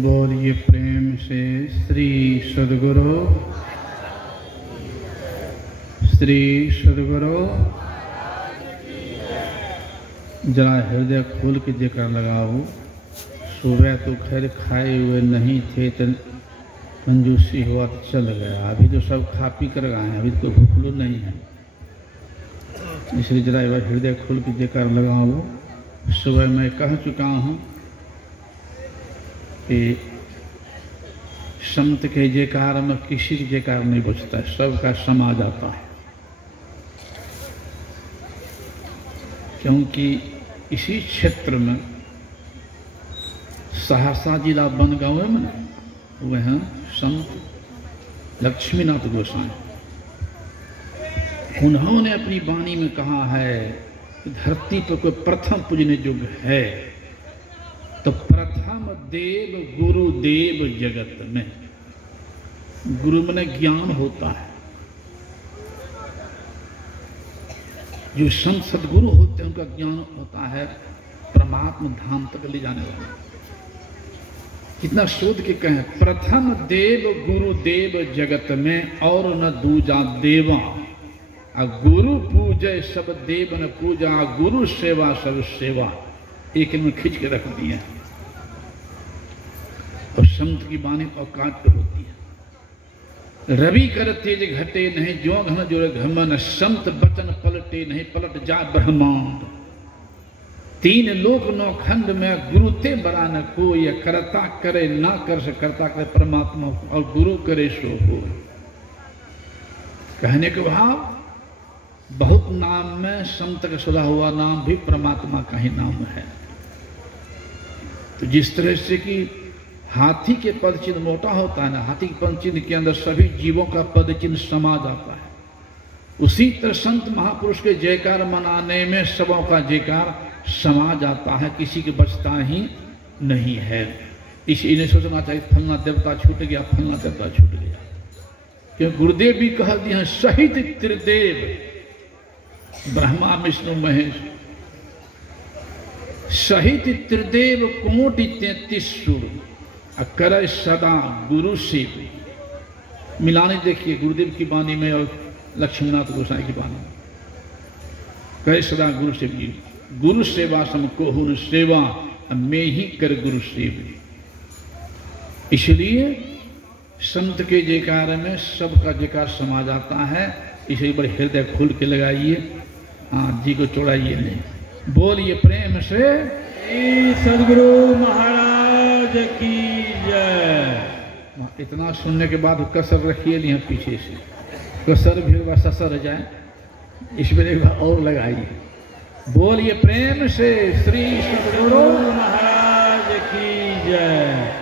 बोलिए प्रेम से श्री सद्गुरु जरा हृदय खोल के जेकर लगाओ। सुबह तो खैर खाए हुए नहीं थे तो कंजूसी हुआ तो चल गया, अभी तो सब खा पी कर गए हैं, अभी तो भूखलो नहीं है। इसलिए जरा एक बार हृदय खोल के जेकर लगाओ। सुबह मैं कह चुका हूँ कि संत के जयकार में किसी के जयकार नहीं बचता है, सबका समा जाता है। क्योंकि इसी क्षेत्र में सहरसा जिला बनगांव में वह संत लक्ष्मीनाथ गोसाई, उन्होंने अपनी वाणी में कहा है कि धरती पर कोई प्रथम पूजने योग्य है तो प्रथम देव गुरुदेव जगत में। गुरु में ज्ञान होता है, जो संत सदगुरु होते हैं उनका ज्ञान होता है परमात्मा धाम तक ले जाने वाला। कितना शोध के कहें, प्रथम देव गुरुदेव जगत में और न दूजा देवा, गुरु पूजय सब देव न पूजा, गुरु सेवा सब सेवा। एक में खींच के रख दिया। और संत की वाणी औकात पे होती है। रवि कर तेज घटे नहीं, जो घन जो घमन, संत बचन पलटे नहीं, पलट जा ब्रह्मांड। तीन लोक नौ खंड में गुरु ते बड़ा न कोई, करता करे ना कर से करता करे परमात्मा, और गुरु करे सो हो। कहने के भाव बहुत नाम में संत का सुधा हुआ नाम भी परमात्मा का ही नाम है। तो जिस तरह से कि हाथी के पद चिन्ह मोटा होता है ना, हाथी के पद चिन्ह के अंदर सभी जीवों का पद चिन्ह समा जाता है, उसी तरह संत महापुरुष के जयकार मनाने में सबों का जयकार समा जाता है, किसी के बचता ही नहीं है। इन्हें सोचना चाहिए फलना देवता छूट गया, फलना देवता छूट गया। क्योंकि गुरुदेव भी कह दिए हैं सहित त्रिदेव ब्रह्मा विष्णु महेश, सहित त्रिदेव कोटि 33 सुर, कर सदा गुरु से। मिलाने देखिए गुरुदेव की वाणी में और लक्ष्मीनाथ गोसाई की वाणी में। करे सदा गुरु से, गुरु सेवा सम को हुन सेवा, मैं ही कर गुरु सेवा। इसलिए संत के जयकार में सबका जयकार समा जाता है। इसलिए बड़े हृदय खोल के लगाइए, हाँ जी को चौड़ाइए नहीं। बोलिए प्रेम से सदगुरु महाराज की जय। इतना सुनने के बाद कसर रखिए नहीं पीछे से, कसर भी ससर जाए, इसमें एक बार और लगाइए। बोलिए प्रेम से श्री सदगुरु महाराज की जय।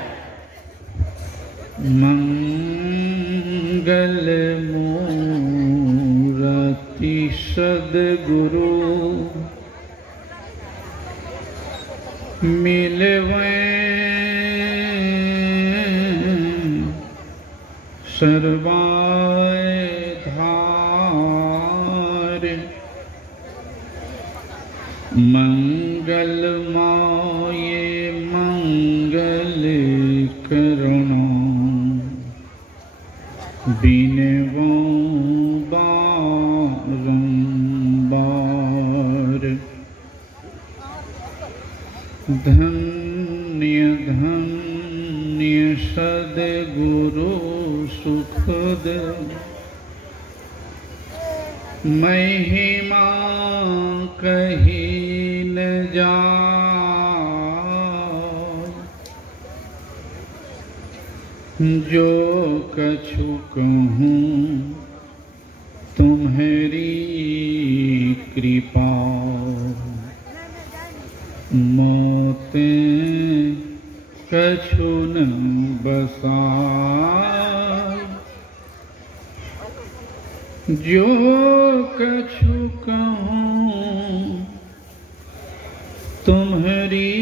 मंगल मूर्ति सदगुरु मिलवे सर्वाय धार, मंगलमाये मंगल करुणा, बिनवो बारंबार। धन्य धन्य सद्गुरु सुखद, महिमा कही न जाए, जो कछु कहूँ तुम्हारी कृपा, मोते कछु न बसाए, जो कछु कहूँ तुम्हारी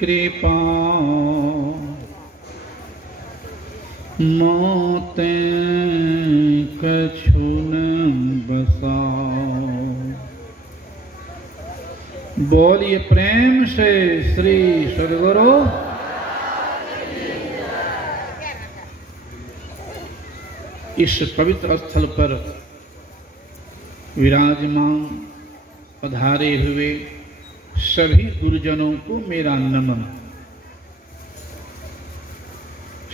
कृपा, मोते कछु न बसाओ। बोलिए प्रेम से श्री सद्गुरु। इस पवित्र स्थल पर विराजमान पधारे हुए सभी गुरुजनों को मेरा नमन।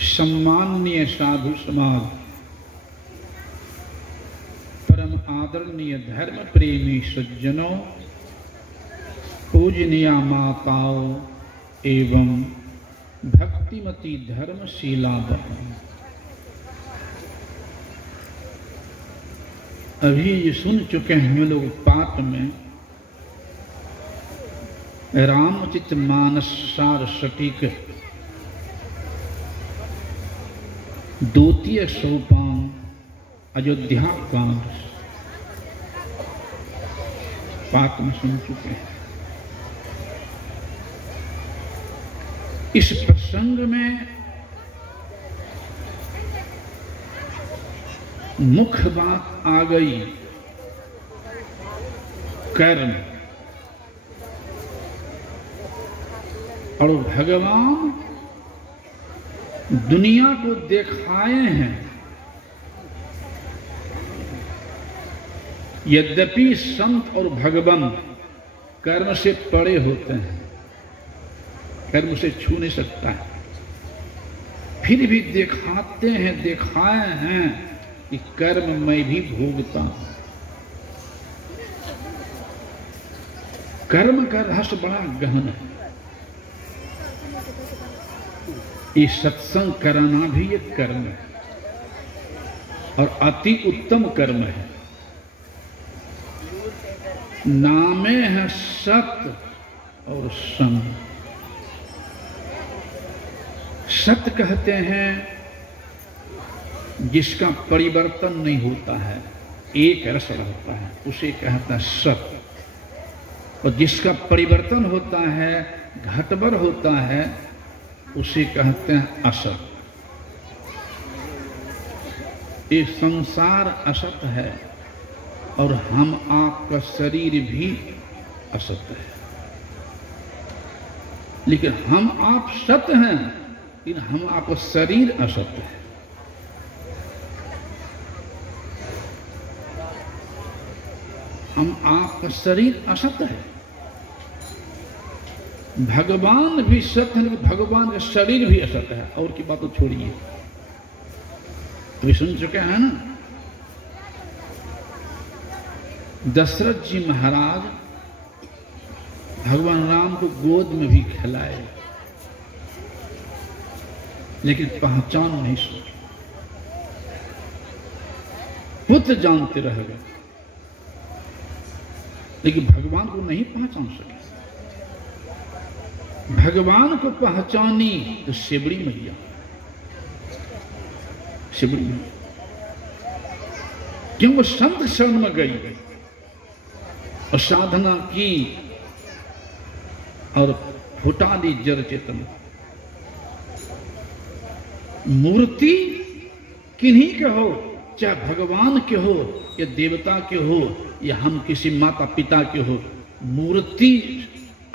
सम्माननीय साधु समाज, परम आदरणीय धर्म प्रेमी सज्जनों, पूजनीय माताओं एवं भक्तिमती धर्मशीला बहनों, अभी ये सुन चुके हैं हम लोग पाठ में रामचरित मानस सार सटीक द्वितीय सोपान अयोध्या कांड पाठ में सुन चुके हैं। इस प्रसंग में मुख्य बात आ गई कर्म, और भगवान दुनिया को दिखाए हैं। यद्यपि संत और भगवान कर्म से परे होते हैं, कर्म से छू नहीं सकता है, फिर भी दिखाते हैं, दिखाए हैं कि कर्म मैं भी भोगता हूं। कर्म का रहस्य बड़ा गहन है। ये सत्संग करना भी एक कर्म है और अति उत्तम कर्म है। नामे है सत्य और संग। सत्य कहते हैं जिसका परिवर्तन नहीं होता है, एक रस रहता है, उसे कहता है सत्य। और जिसका परिवर्तन होता है, घटबर होता है, उसे कहते हैं असत। ये संसार असत है और हम आपका शरीर भी असत है, लेकिन हम आप सत्य हैं, लेकिन हम आपका शरीर असत है। हम आपका शरीर असत है। भगवान भी सत्य है, भगवान का शरीर भी असत है। और की बात तो छोड़िए, अभी सुन चुके हैं ना। दशरथ जी महाराज भगवान राम को गोद में भी खिलाए, लेकिन पहचान नहीं सके। पुत्र जानते रह गए, लेकिन भगवान को नहीं पहचान सके। भगवान को पहचानी तो शिवड़ी मैया, शिवड़ी मैया, क्यों वो संत शरण में गई और साधना की और फुटा दी जड़ चेतन। मूर्ति किन्हीं के हो, चाहे भगवान के हो या देवता के हो या हम किसी माता पिता के हो, मूर्ति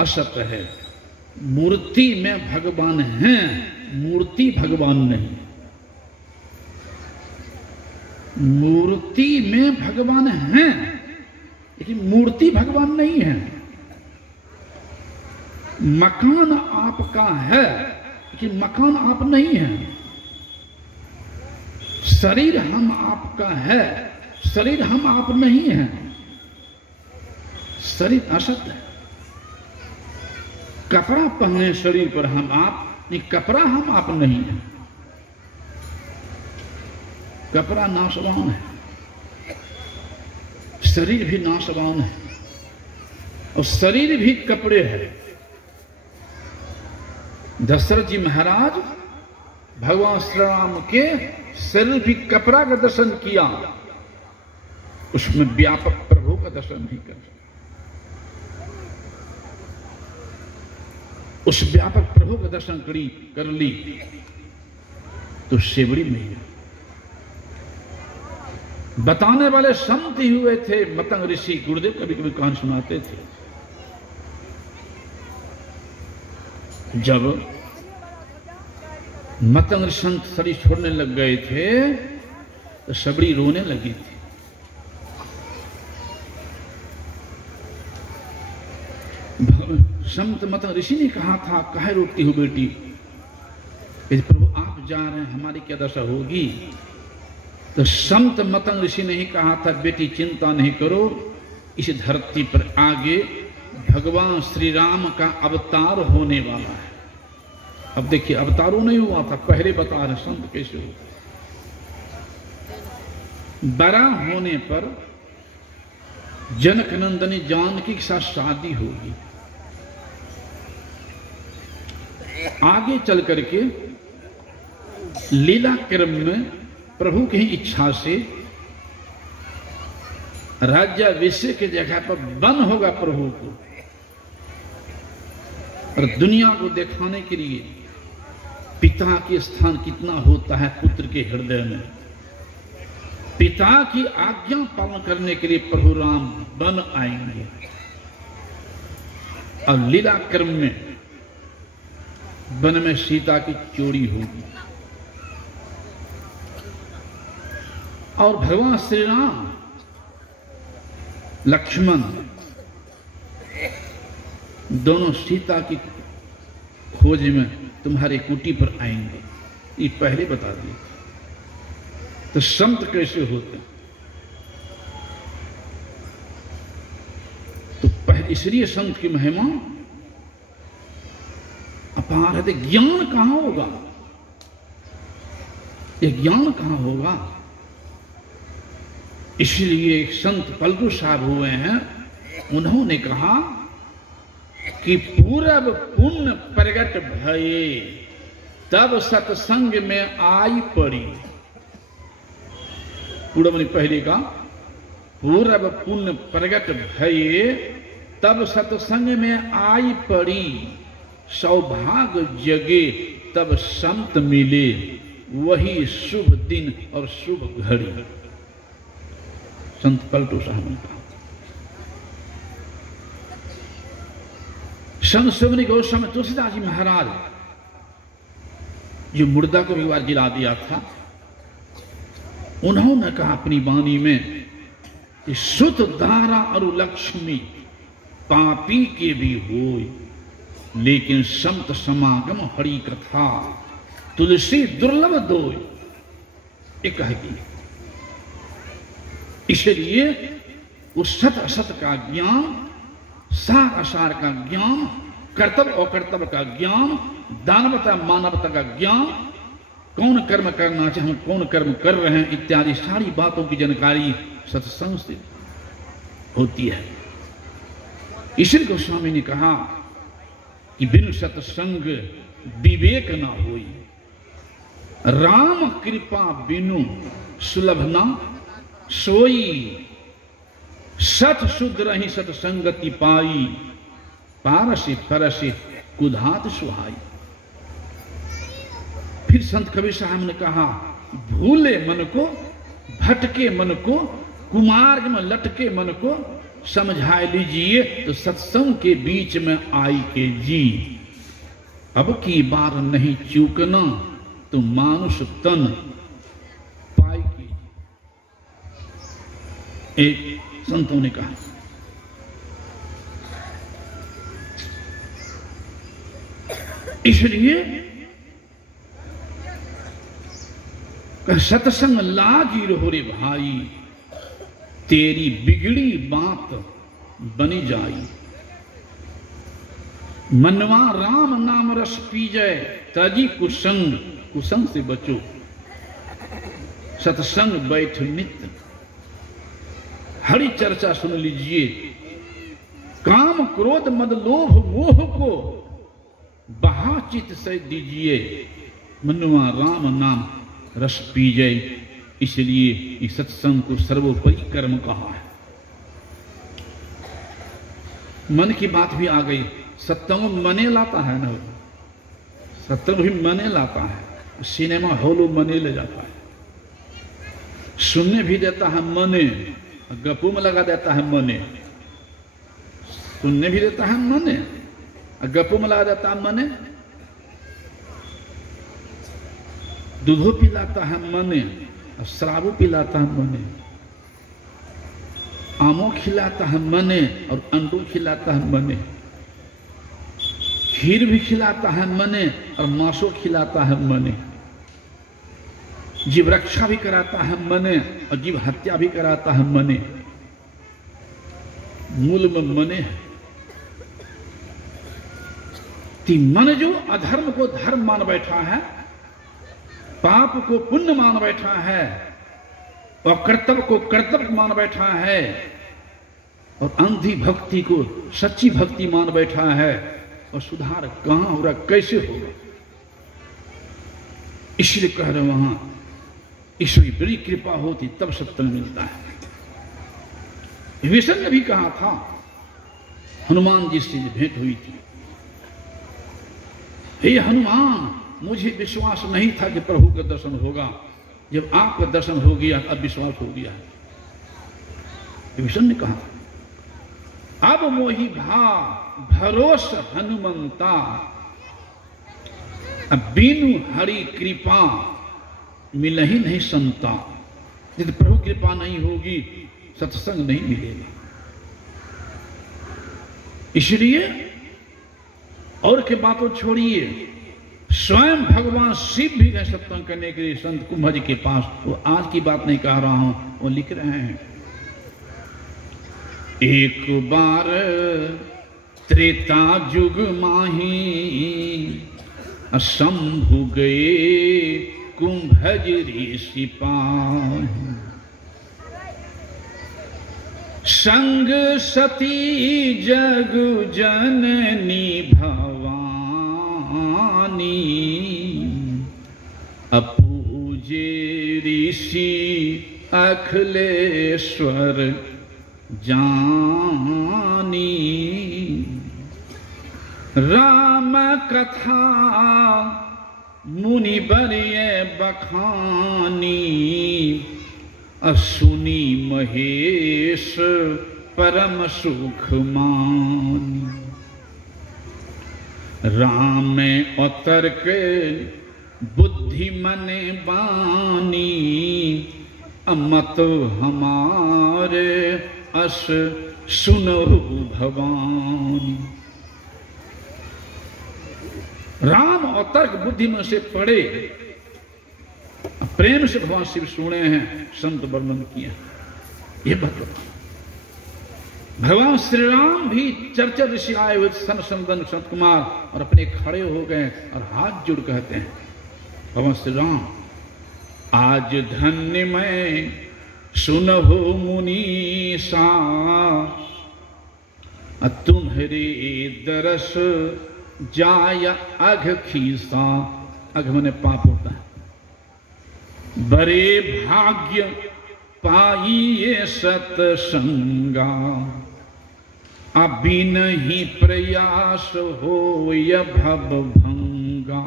असत है। मूर्ति में भगवान है, मूर्ति भगवान नहीं। मूर्ति में भगवान है, लेकिन मूर्ति भगवान नहीं है। मकान आपका है, लेकिन मकान आप नहीं है। शरीर हम आपका है, शरीर हम आप नहीं है। शरीर असत है। कपड़ा पहने शरीर पर हम आप नहीं, कपड़ा हम आप नहीं है। कपड़ा नाशवान है, शरीर भी नाशवान है, और शरीर भी कपड़े है। दशरथ जी महाराज भगवान श्री राम के शरीर भी कपड़ा का दर्शन किया, उसमें व्यापक प्रभु का दर्शन नहीं कर। उस व्यापक प्रभु का दर्शन कर ली तो शिवड़ी मैया। बताने वाले संत ही हुए थे मतंग ऋषि। गुरुदेव कभी कभी कहानी सुनाते थे। जब मतंग संत शरीर छोड़ने लग गए थे तो सबड़ी रोने लगी थी। संत मतंग ऋषि ने कहा था, काहे रोती हो बेटी? प्रभु आप जा रहे हैं, हमारी क्या दशा होगी? तो संत मतंग ऋषि ने ही कहा था, बेटी चिंता नहीं करो, इस धरती पर आगे भगवान श्री राम का अवतार होने वाला है। अब देखिए, अवतारों नहीं हुआ था, पहले बता रहे संत कैसे हो। बड़ा होने पर जनक नंदनी जानकी के साथ शादी होगी। आगे चल करके लीला क्रम में प्रभु की इच्छा से राज्याभिषेक की जगह पर वन होगा प्रभु को, और दुनिया को दिखाने के लिए पिता के स्थान कितना होता है पुत्र के हृदय में, पिता की आज्ञा पालन करने के लिए प्रभु राम वन आएंगे। और लीला क्रम में वन में सीता की चोरी होगी और भगवान श्री राम लक्ष्मण दोनों सीता की खोज में तुम्हारे कुटी पर आएंगे। ये पहले बता दिए। तो संत कैसे होते? तो पहले इसलिए संत की महिमा अपार है। ज्ञान कहां होगा? ये ज्ञान कहां होगा? इसलिए एक संत पलटू साहब हुए हैं, उन्होंने कहा कि पूरब पुण्य प्रगट भये तब सत्संग में आई पड़ी। पूरब ने पहले का पूरब पुण्य प्रगट भये तब सत्संग में आई पड़ी, सौभाग्य जगे तब संत मिले, वही शुभ दिन और शुभ घड़ी। संत पलटू साहब ने कहा। संत सुमनी गोस्वामी तुलसीदास जी महाराज जो मुर्दा को एक बार जिला दिया था, उन्होंने कहा अपनी वाणी में कि सुत दारा और लक्ष्मी पापी के भी होय, लेकिन संत समागम हरि कथा तुलसी दुर्लभ दोय। एक कहेगी इसलिए उस सत असत का ज्ञान, सार असार का ज्ञान, कर्तव्य अकर्तव्य का ज्ञान, दानवता मानवता का ज्ञान, कौन कर्म करना चाहिए, हम कौन कर्म कर रहे हैं इत्यादि सारी बातों की जानकारी सत्संग से होती है। इसलिए गोस्वामी ने कहा कि बिनु सत्संग विवेक ना होई, राम कृपा बिनु सुलभ ना सोई, सत शुद्ध रही सत्संगति पाई, पारसी परसी कुधात सुहाई। फिर संत कबीर साहब ने कहा, भूले मन को, भटके मन को, कुमार्ग में लटके मन को समझा लीजिए, तो सत्संग के बीच में आई के जी। अब की बार नहीं चूकना, तो मानुष तन पाई की। एक संतों ने कहा, इसलिए सत्संग लागी रहो रे भाई, तेरी बिगड़ी बात बनी जाई। मनवा राम नाम रस पीजय, तजी कुसंग, कुसंग से बचो, सत्संग बैठ नित्य, हरि चर्चा सुन लीजिए, काम क्रोध मद लोभ मोह को बहा चित से दीजिए, मनवा राम नाम रस पीजय। इसलिए इस सत्संग को सर्वोपरि कर्म कहा है। मन की बात भी आ गई, सत्संग मने लाता है ना, सत्संग भी मने लाता है, सिनेमा हॉल मने ले जाता है, सुनने भी देता है मने, गप्पू में लगा देता है मने, सुनने भी देता है मने, गप्पू में लगा देता है मने, दूधो पिलाता है मने और शराबो पिलाता है मने, आमो खिलाता है मने और अंडो खिलाता है मने, खीर भी खिलाता है मने और मांसो खिलाता है मने, जीव रक्षा भी कराता है मने और जीव हत्या भी कराता है मने। मूल में मने है। ती मन जो अधर्म को धर्म मान बैठा है, पाप को पुण्य मान बैठा है और कर्तव्य को कर्तव्य मान बैठा है और अंधी भक्ति को सच्ची भक्ति मान बैठा है, और सुधार कहां हो रहा, कैसे होगा? इसलिए कह रहे वहां ईश्वर की बड़ी कृपा होती तब सत्संग मिलता है। विष्णु ने भी कहा था, हनुमान जी से भेंट हुई थी, हे हनुमान, मुझे विश्वास नहीं था कि प्रभु का दर्शन होगा, जब आपका दर्शन हो गया अब विश्वास हो गया है। विष्णु ने कहा, अब मोहि भा भरोस हनुमंता, अब बीनु हरि कृपा मिल ही नहीं संता। यदि प्रभु कृपा नहीं होगी सत्संग नहीं मिलेगा। इसलिए और के बातों छोड़िए, स्वयं भगवान शिव भी गए सत्संग करने के लिए संत कुंभ जी के पास। वो आज की बात नहीं कह रहा हूं, वो लिख रहे हैं, एक बार त्रेता युग माही शंभु गए कुंभज ऋषि पाहि, संग सती जग जननी भवानी, अपूजे ऋषि अखिलेश्वर जानी, राम कथा मुनि बरिये बखानी, असुनी महेश परम सुख मानी, राम अतर के बुद्धि मने बानी, अमत हमारे अस सुनो भवानी। राम और तर्क बुद्धि में से पड़े, प्रेम से भगवान शिव सुने हैं, संत वर्णन किया। ये बात भगवान श्री राम भी चर्चा ऋषि आए हुए सन संदन संत कुमार और अपने खड़े हो गए और हाथ जोड़ कहते हैं, भगवान श्री राम, आज धन्य मैं सुनहो मुनीसा, तुम्हारे दरस जाय अघ खीसा। अघ मने पाप होता है। बड़े भाग्य पाइए सतसंगा, अभी नहीं प्रयास हो भव भंगा,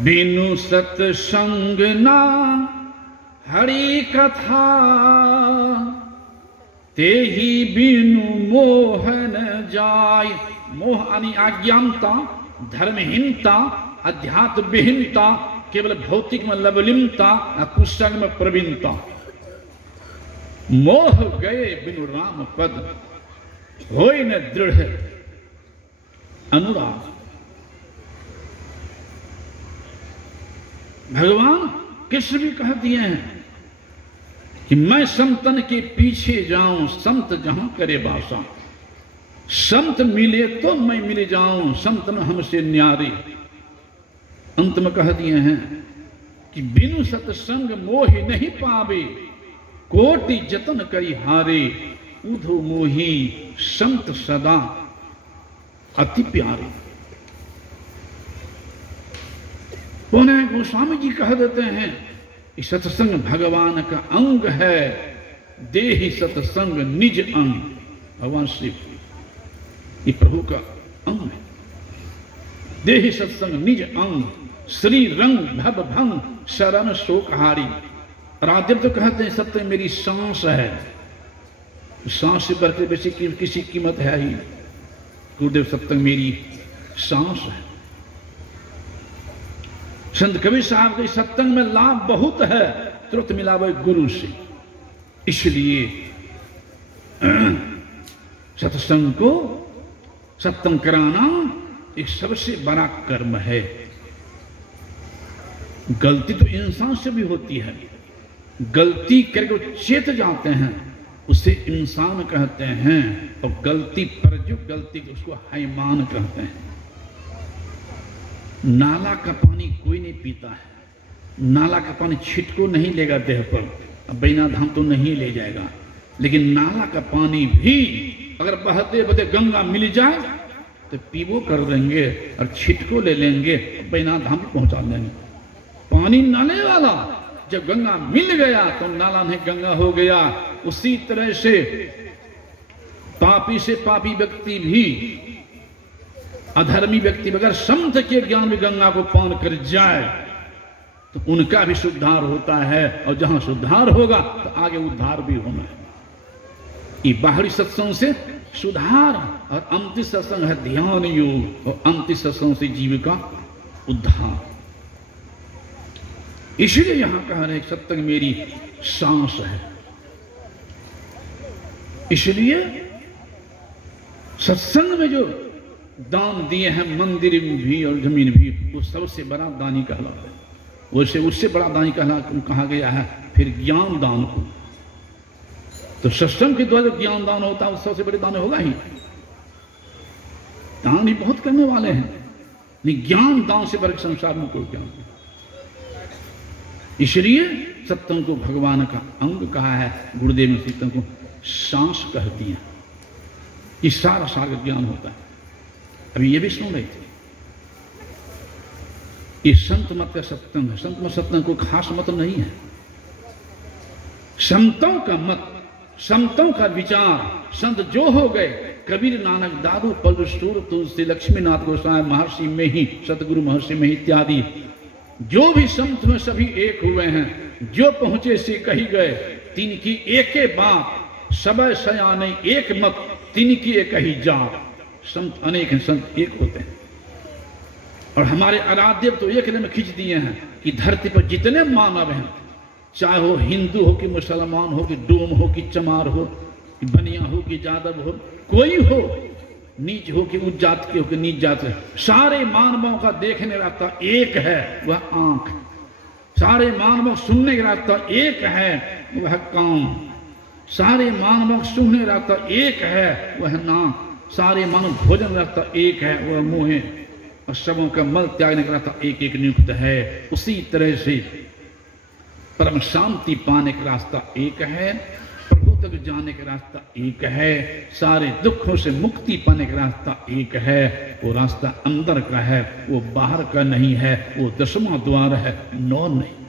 बिनु सतसंग ना हरि कथा, ते ही बिनु मोहन जाय। मोह यानी आज्ञानता, धर्महीनता, अध्यात्म विहीनता, केवल भौतिक में लवलिमता, कुसंग में प्रवीणता। मोह गए बिनु राम पद, होय न दृढ़ अनुराग। भगवान कृष्ण भी कह दिए हैं कि मैं संतन के पीछे जाऊं, संत जहां करे वासा। संत मिले तो मैं मिल जाऊं, संत में हमसे न्यारे। अंत में कह दिए हैं कि बिनु सत्संग मोह नहीं पावे, कोटि जतन करी हारे, उधो मोही संत सदा अति प्यारे। पुनः गोस्वामी जी कह देते हैं कि सत्संग भगवान का अंग है, देहि सत्संग निज अंग। भगवान शिव ये प्रभु का अंग है। देहि सत्संग निज अंग, श्री रंग भव भंग शरण शोकहारी। राजदेव तो कहते हैं सत्य मेरी सांस है, सांस से बढ़कर वैसे किसी कीमत है ही। गुरुदेव सत्संग मेरी सांस है। संत कबीर साहब के सत्संग में लाभ बहुत है, तुरंत मिलावे गुरु से। इसलिए सत्संग को सत्संग कराना एक सबसे बड़ा कर्म है। गलती तो इंसान से भी होती है, गलती करके चेत जाते हैं उसे इंसान कहते हैं, और गलती पर जो गलती उसको हैमान कहते हैं। नाला का पानी कोई नहीं पीता है, नाला का पानी छिटको नहीं लेगा देह पर, अब बैना धाम तो नहीं ले जाएगा, लेकिन नाला का पानी भी अगर बहते बहते गंगा मिल जाए तो पीबो कर देंगे और छिटको ले लेंगे, बैना धाम पहुंचा देंगे। पानी नाले वाला जब गंगा मिल गया तो नाला नहीं गंगा हो गया। उसी तरह से पापी व्यक्ति भी, अधर्मी व्यक्ति बगैर संत के ज्ञान में गंगा को पान कर जाए तो उनका भी सुधार होता है, और जहां सुधार होगा तो आगे उद्धार भी होना है। ये बाहरी सत्संग से सुधार, और अंतिम सत्संग है ध्यान योग, और अंतिम सत्संग से जीव का उद्धार। इसलिए यहां कह रहे सत्संग मेरी सांस है। इसलिए सत्संग में जो दान दिए हैं, मंदिर भी और जमीन भी, वो सबसे बड़ा दानी कहलाता है। वैसे उससे बड़ा दानी कहा गया है फिर ज्ञान दान को। तो सत्संग के द्वारा ज्ञान दान होता है, वो सबसे बड़े दान होगा ही। दान ही बहुत करने वाले हैं, नहीं ज्ञान दान से बड़े संसार में कोई ज्ञान नहीं। इसलिए सत्संग को भगवान का अंग कहा है। गुरुदेव ने सत्संग को सांस कह दिया। ये सारा सागर ज्ञान होता है। अभी ये भी सुन रहे थे, ये संत मत का सत्संग है। संत मत सत्संग को खास मत नहीं है। संतों का मत, संतों का विचार, संत जो हो गए, कबीर, नानक, दादू, पलसूर, तुलसी, लक्ष्मीनाथ गोसाई, महर्षि में ही, सतगुरु महर्षि में इत्यादि जो भी संत में सभी एक हुए हैं। जो पहुंचे से कही गए, तीन की एके बात, सबय सयाने एक मत, तीन की एक ही जात। संत अनेक हैं, संत एक होते हैं। और हमारे आराध्य तो एक में खींच दिए हैं कि धरती पर जितने मानव हैं, चाहे वो हिंदू हो कि मुसलमान हो कि डोम हो कि चमार हो कि बनिया हो कि जादव हो, कोई हो, नीच हो कि उच्च जात के हो कि नीच जात, सारे मानवों का देखने रास्ता एक है, वह आंख। सारे मानवों सुनने का रास्ता एक है, वह कान। सारे मानवों सुनने का रास्ता एक है, वह नाक। सारे मानव भोजन रास्ता एक है, वह मुंह। और सबों का मल त्यागने का रास्ता एक एक नियुक्त है। उसी तरह से परम शांति पाने का रास्ता एक है, प्रभु तक जाने का रास्ता एक है, सारे दुखों से मुक्ति पाने का रास्ता एक है। वो रास्ता अंदर का है, वो बाहर का नहीं है। वो 10वां द्वार है, 9 नहीं।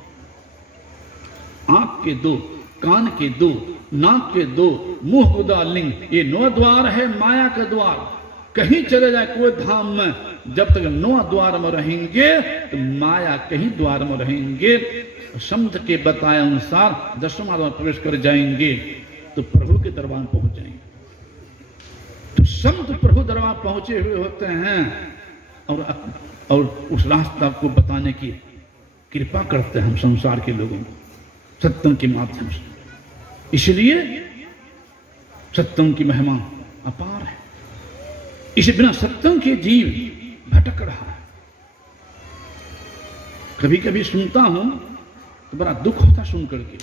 आंख के 2, कान के 2, नाक के 2, मुंह गुदा लिंग, ये 9 द्वार है माया का द्वार। कहीं चले जाए कोई धाम में, जब तक 9 द्वार में रहेंगे तो माया कहीं द्वार में रहेंगे। संत के बताए अनुसार 10वां द्वार प्रवेश कर जाएंगे तो प्रभु के दरबार पहुंच जाएंगे। तो संत प्रभु दरबार पहुंचे हुए होते हैं और उस रास्ता को बताने की कृपा करते हैं हम संसार के लोगों को सत्संग के माध्यम से। इसलिए सत्संग की महिमा अपार है। इसे बिना सत्संग के जीव भटक रहा है। कभी कभी सुनता हूं तो बड़ा दुख होता सुन करके।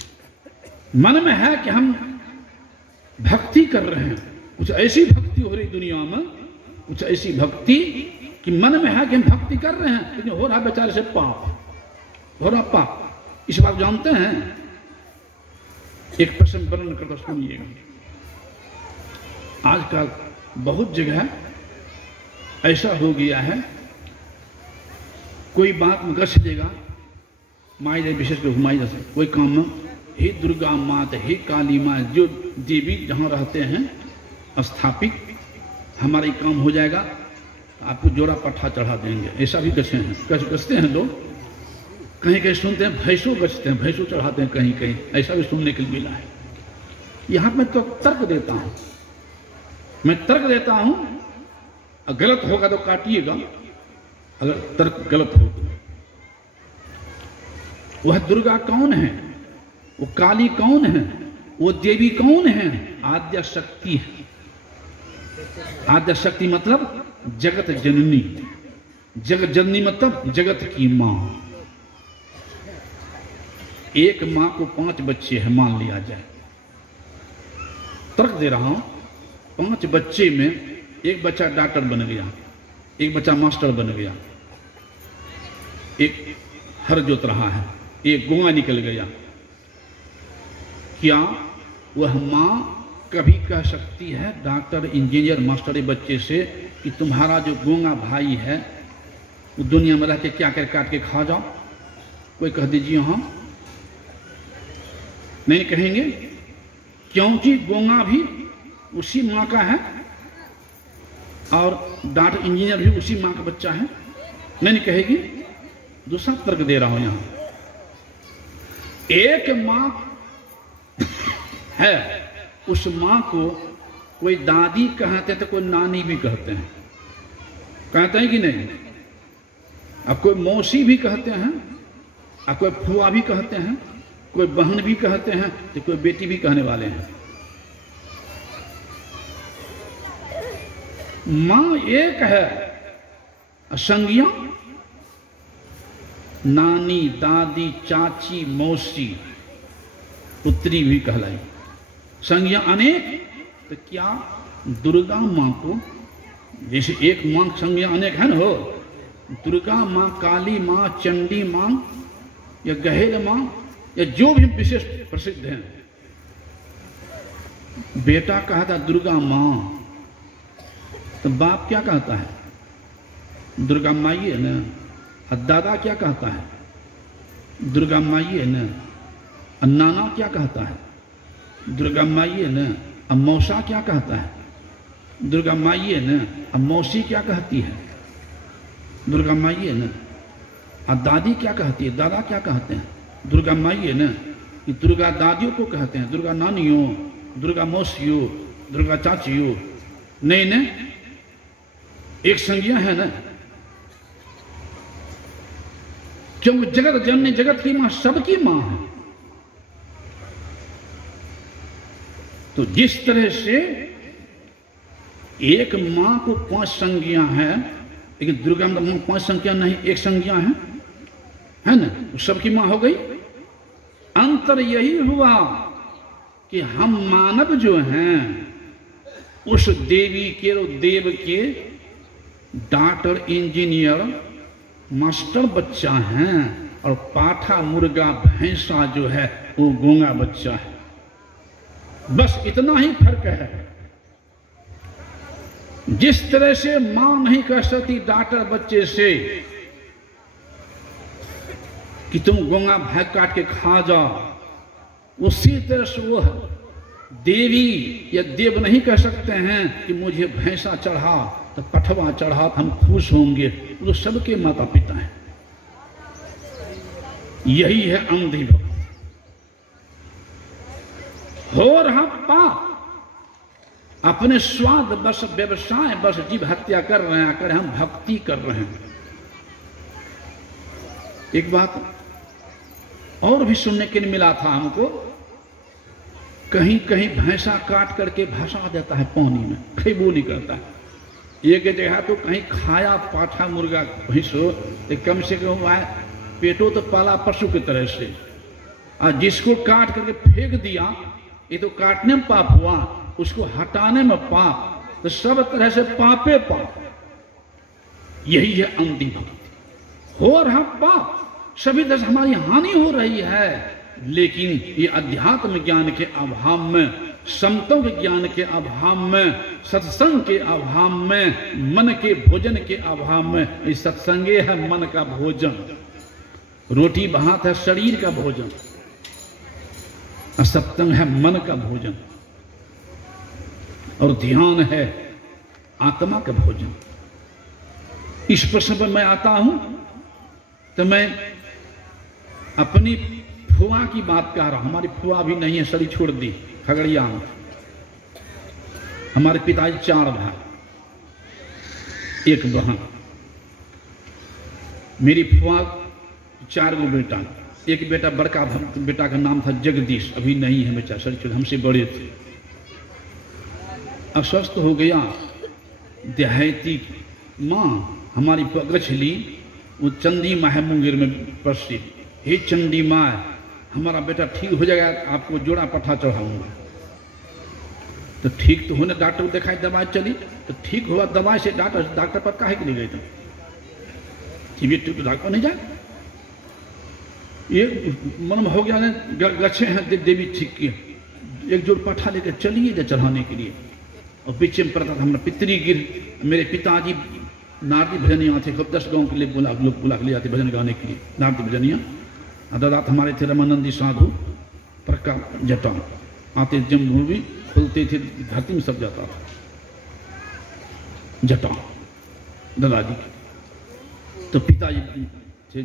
मन में है कि हम भक्ति कर रहे हैं, कुछ ऐसी भक्ति हो रही दुनिया में, कुछ ऐसी भक्ति कि मन में है कि हम भक्ति कर रहे हैं, लेकिन हो रहा बेचारे से पाप, हो रहा पाप। इस बात जानते हैं? एक प्रसंग वर्णन करता सुनिएगा। आजकल बहुत जगह ऐसा हो गया है, कोई बात में गछ देगा, माई दे विशेष रूप माई जैसे कोई काम में, हे दुर्गा माता, हे काली माँ, जो देवी जहाँ रहते हैं स्थापित, हमारा काम हो जाएगा, आपको जोड़ा पट्ठा चढ़ा देंगे। ऐसा भी गछे हैं, गछते हैं लोग। कहीं कहीं सुनते हैं भैंसों गछते हैं, भैंसों चढ़ाते हैं, कहीं कहीं ऐसा भी सुनने के लिए मिला है। यहाँ मैं तो तर्क देता हूँ, मैं तर्क देता हूँ। गलत होगा तो काटिएगा, अगर तर्क गलत हो तो। वह दुर्गा कौन है, वो काली कौन है, वो देवी कौन है? आद्य शक्ति है। आद्य शक्ति मतलब जगत जननी। जगत जननी मतलब जगत की मां। एक मां को 5 बच्चे हैं मान लिया जाए, तर्क दे रहा हूं। 5 बच्चे में एक बच्चा डॉक्टर बन गया, एक बच्चा मास्टर बन गया, एक हर जोत रहा है, एक गोंगा निकल गया। क्या वह मां कभी कह सकती है डॉक्टर इंजीनियर मास्टर बच्चे से कि तुम्हारा जो गोंगा भाई है वो दुनिया में रह के क्या कर काट के खा जाओ? कोई कह दीजिए हाँ, नहीं कहेंगे, क्योंकि गोंगा भी उसी मां का है और डॉक्टर इंजीनियर भी उसी मां का बच्चा है, नहीं कहेगी। दूसरा तर्क दे रहा हूं यहां, एक मां है, उस मां को कोई दादी कहते हैं तो कोई नानी भी कहते हैं, कहते हैं कि नहीं? अब कोई मौसी भी कहते हैं, अब कोई फुआ भी कहते हैं, कोई बहन भी कहते हैं, तो कोई बेटी भी कहने वाले हैं। मां एक है, संज्ञा नानी, दादी, चाची, मौसी, पुत्री भी कहलाई। संज्ञा अनेक, तो क्या दुर्गा मां को, जैसे एक मां संज्ञा अनेक है ना हो, दुर्गा मां, काली मां, चंडी मां या गहेल मां या जो भी विशेष प्रसिद्ध हैं, बेटा कहता दुर्गा मां, तो बाप क्या कहता है? दुर्गा माई है ना। और दादा क्या कहता है? दुर्गा माई है ना। और नाना क्या कहता है? दुर्गा माई है ना। और मौसा क्या कहता है? दुर्गा माई है ना। और मौसी क्या कहती है? दुर्गा माई है ना। और दादी क्या कहती है? दादा क्या कहते हैं? दुर्गा माई है ना। कि दुर्गा दादियों को कहते हैं, दुर्गा नानियों, दुर्गा मौसियों, दुर्गा चाचियों, नहीं ना, एक संज्ञा है ना। क्योंकि जगत जननी, जगत की मां सबकी मां है। तो जिस तरह से एक मां को 5 संज्ञा है, लेकिन दुर्गा मां 5 संज्ञा नहीं, एक संज्ञा है ना, वो सबकी मां हो गई। अंतर यही हुआ कि हम मानव जो हैं उस देवी के और देव के डॉक्टर, इंजीनियर, मास्टर बच्चा हैं, और पाठा, मुर्गा, भैंसा जो है वो गूंगा बच्चा है। बस इतना ही फर्क है। जिस तरह से मां नहीं कह सकती डॉक्टर बच्चे से कि तुम गूंगा भैंस काट के खा जाओ, उसी तरह से वो देवी या देव नहीं कह सकते हैं कि मुझे भैंसा चढ़ा तो पठवा चढ़ा तो हम खुश होंगे। वो तो सबके माता पिता हैं। यही है अंधी भक्ति। हो रहा पाप, अपने स्वाद बस, व्यवसाय बस, जीव हत्या कर रहे हैं, अगर हम भक्ति कर रहे हैं। एक बात और भी सुनने के लिए मिला था हमको, कहीं कहीं भैंसा काट करके भसा देता है पानी में, खेबो नहीं करता है। एक जगह तो कहीं खाया पाठा मुर्गा भैंसो, कम से कम पेटो तो पाला पशु की तरह से, और जिसको काट करके फेंक दिया, ये तो काटने में पाप हुआ, उसको हटाने में पाप, तो सब तरह से पापे पाप। यही है अंधी भक्ति। हो रहा पाप, सभी तरह से हमारी हानि हो रही है, लेकिन ये अध्यात्म ज्ञान के अभाव में, समतों के ज्ञान के अभाव में, सत्संग के अभाव में, मन के भोजन के अभाव में। ये सत्संगे है मन का भोजन, रोटी भात है शरीर का भोजन, और सत्संग है मन का भोजन, और ध्यान है आत्मा का भोजन। इस प्रश्न पर मैं आता हूं तो मैं अपनी फुआ की बात कह रहा हूं। हमारी फुआ भी नहीं है, शरीर छोड़ दी खगड़िया में। हमारे पिताजी 4 भाई, 1 बहन। मेरी फुआ 4 गो बेटा, एक बेटा, बड़का बेटा का नाम था जगदीश, अभी नहीं है बेचारा, सर हमसे बड़े थे। अस्वस्थ हो गया, देहाती माँ हमारी गछ ली, वो चंदी माँ है मुंगेर में प्रसिद्ध, हे चंडी माँ हमारा बेटा ठीक हो जाएगा, आपको जोड़ा पठा चढ़ाऊंगा। तो ठीक तो होने, डॉक्टर को दिखाई, दवाई चली तो ठीक हुआ, दवाई से डॉक्टर पर काहे के लिए गए थे, तो डॉक्टर नहीं जाए, ये मन में हो गया ना, गच्छे हैं देवी ठीक की, एक जोड़ पठा लेकर चलिए चढ़ाने के लिए। और पीछे में पड़ता था हमारा पितरी गिर, मेरे पिताजी नारदी भजनिया थे, खूब 10 गाँव के लिए बुला के ले जाते भजन गाने के लिए, नारदी भजनिया। दादा हमारे थे रमानंदी साधु, प्रका जटा आते, जम्भूवी खुलते थे, धरती में सब जाता था जटा दादाजी के। तो पिताजी थे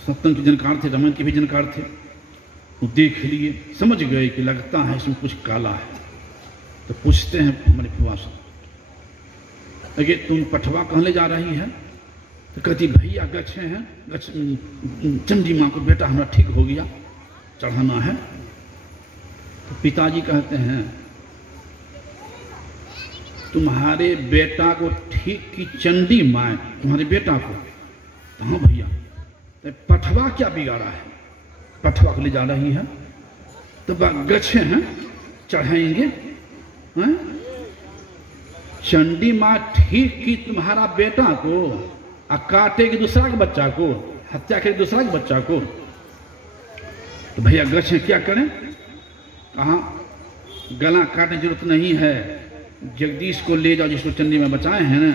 सत्संग के जानकार थे, रमन के भी जानकार थे, वो देख लिए, समझ गए कि लगता है इसमें कुछ काला है। तो पूछते हैं हमारे फुआ से, अगे तुम पठवा कहाँ ले जा रही है? तो कहती भैया गच्छे हैं, चंडी माँ को बेटा हमारा ठीक हो गया, चढ़ाना है। तो पिताजी कहते हैं तुम्हारे बेटा को ठीक की चंडी माँ, तुम्हारे बेटा को? हाँ भैया। तो पठवा क्या बिगाड़ा है? पठवा को ले जा रही है, तो गच्छे हैं चढ़ाएंगे। चंडी माँ ठीक की तुम्हारा बेटा को, और काटेगी दूसरा के बच्चा को, हत्या करेगी दूसरा के बच्चा को। तो भैया गच्छे क्या करें? कहा गला काटने की जरूरत नहीं है, जगदीश को ले जाओ जिसको चंडी माँ बचाए हैं ना,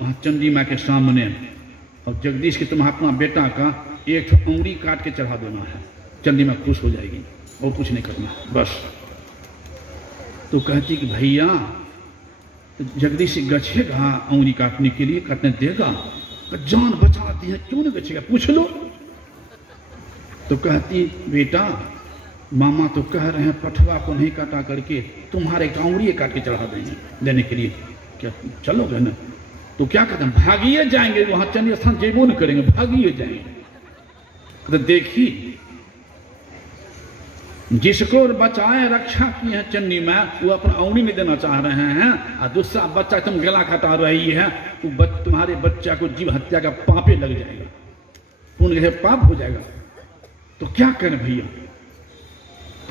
वहाँ चंडी माँ के सामने, और जगदीश के तुम्हारा बेटा का एक उंगली काट के चढ़ा देना है, चंडी माँ खुश हो जाएगी, और कुछ नहीं करना है बस। तो कहती कि भैया तो जगदीश गछेगा उंगली काटने के लिए, काटने देगा? जान बचाती है, क्यों नहीं गछेगा, पूछ लो। तो कहती बेटा मामा तो कह रहे हैं पठवा को नहीं काटा करके तुम्हारे उंगली काट के चढ़ा देंगे देने के लिए, क्या चलोगे ना? तो क्या कहते हैं, भागिए जाएंगे, वहां चंडी स्थान जेबो नहीं करेंगे, भागिए जाएंगे। तो देखी जिसको बचाए रक्षा की है चंडी माँ, वो अपना उंगली में देना चाह रहे हैं, और दूसरा बच्चा तुम गला काटा रही है, तो तुम्हारे बच्चा को जीव हत्या का पापे लग जाएगा, पुण्य पाप हो जाएगा। तो क्या करें भैया?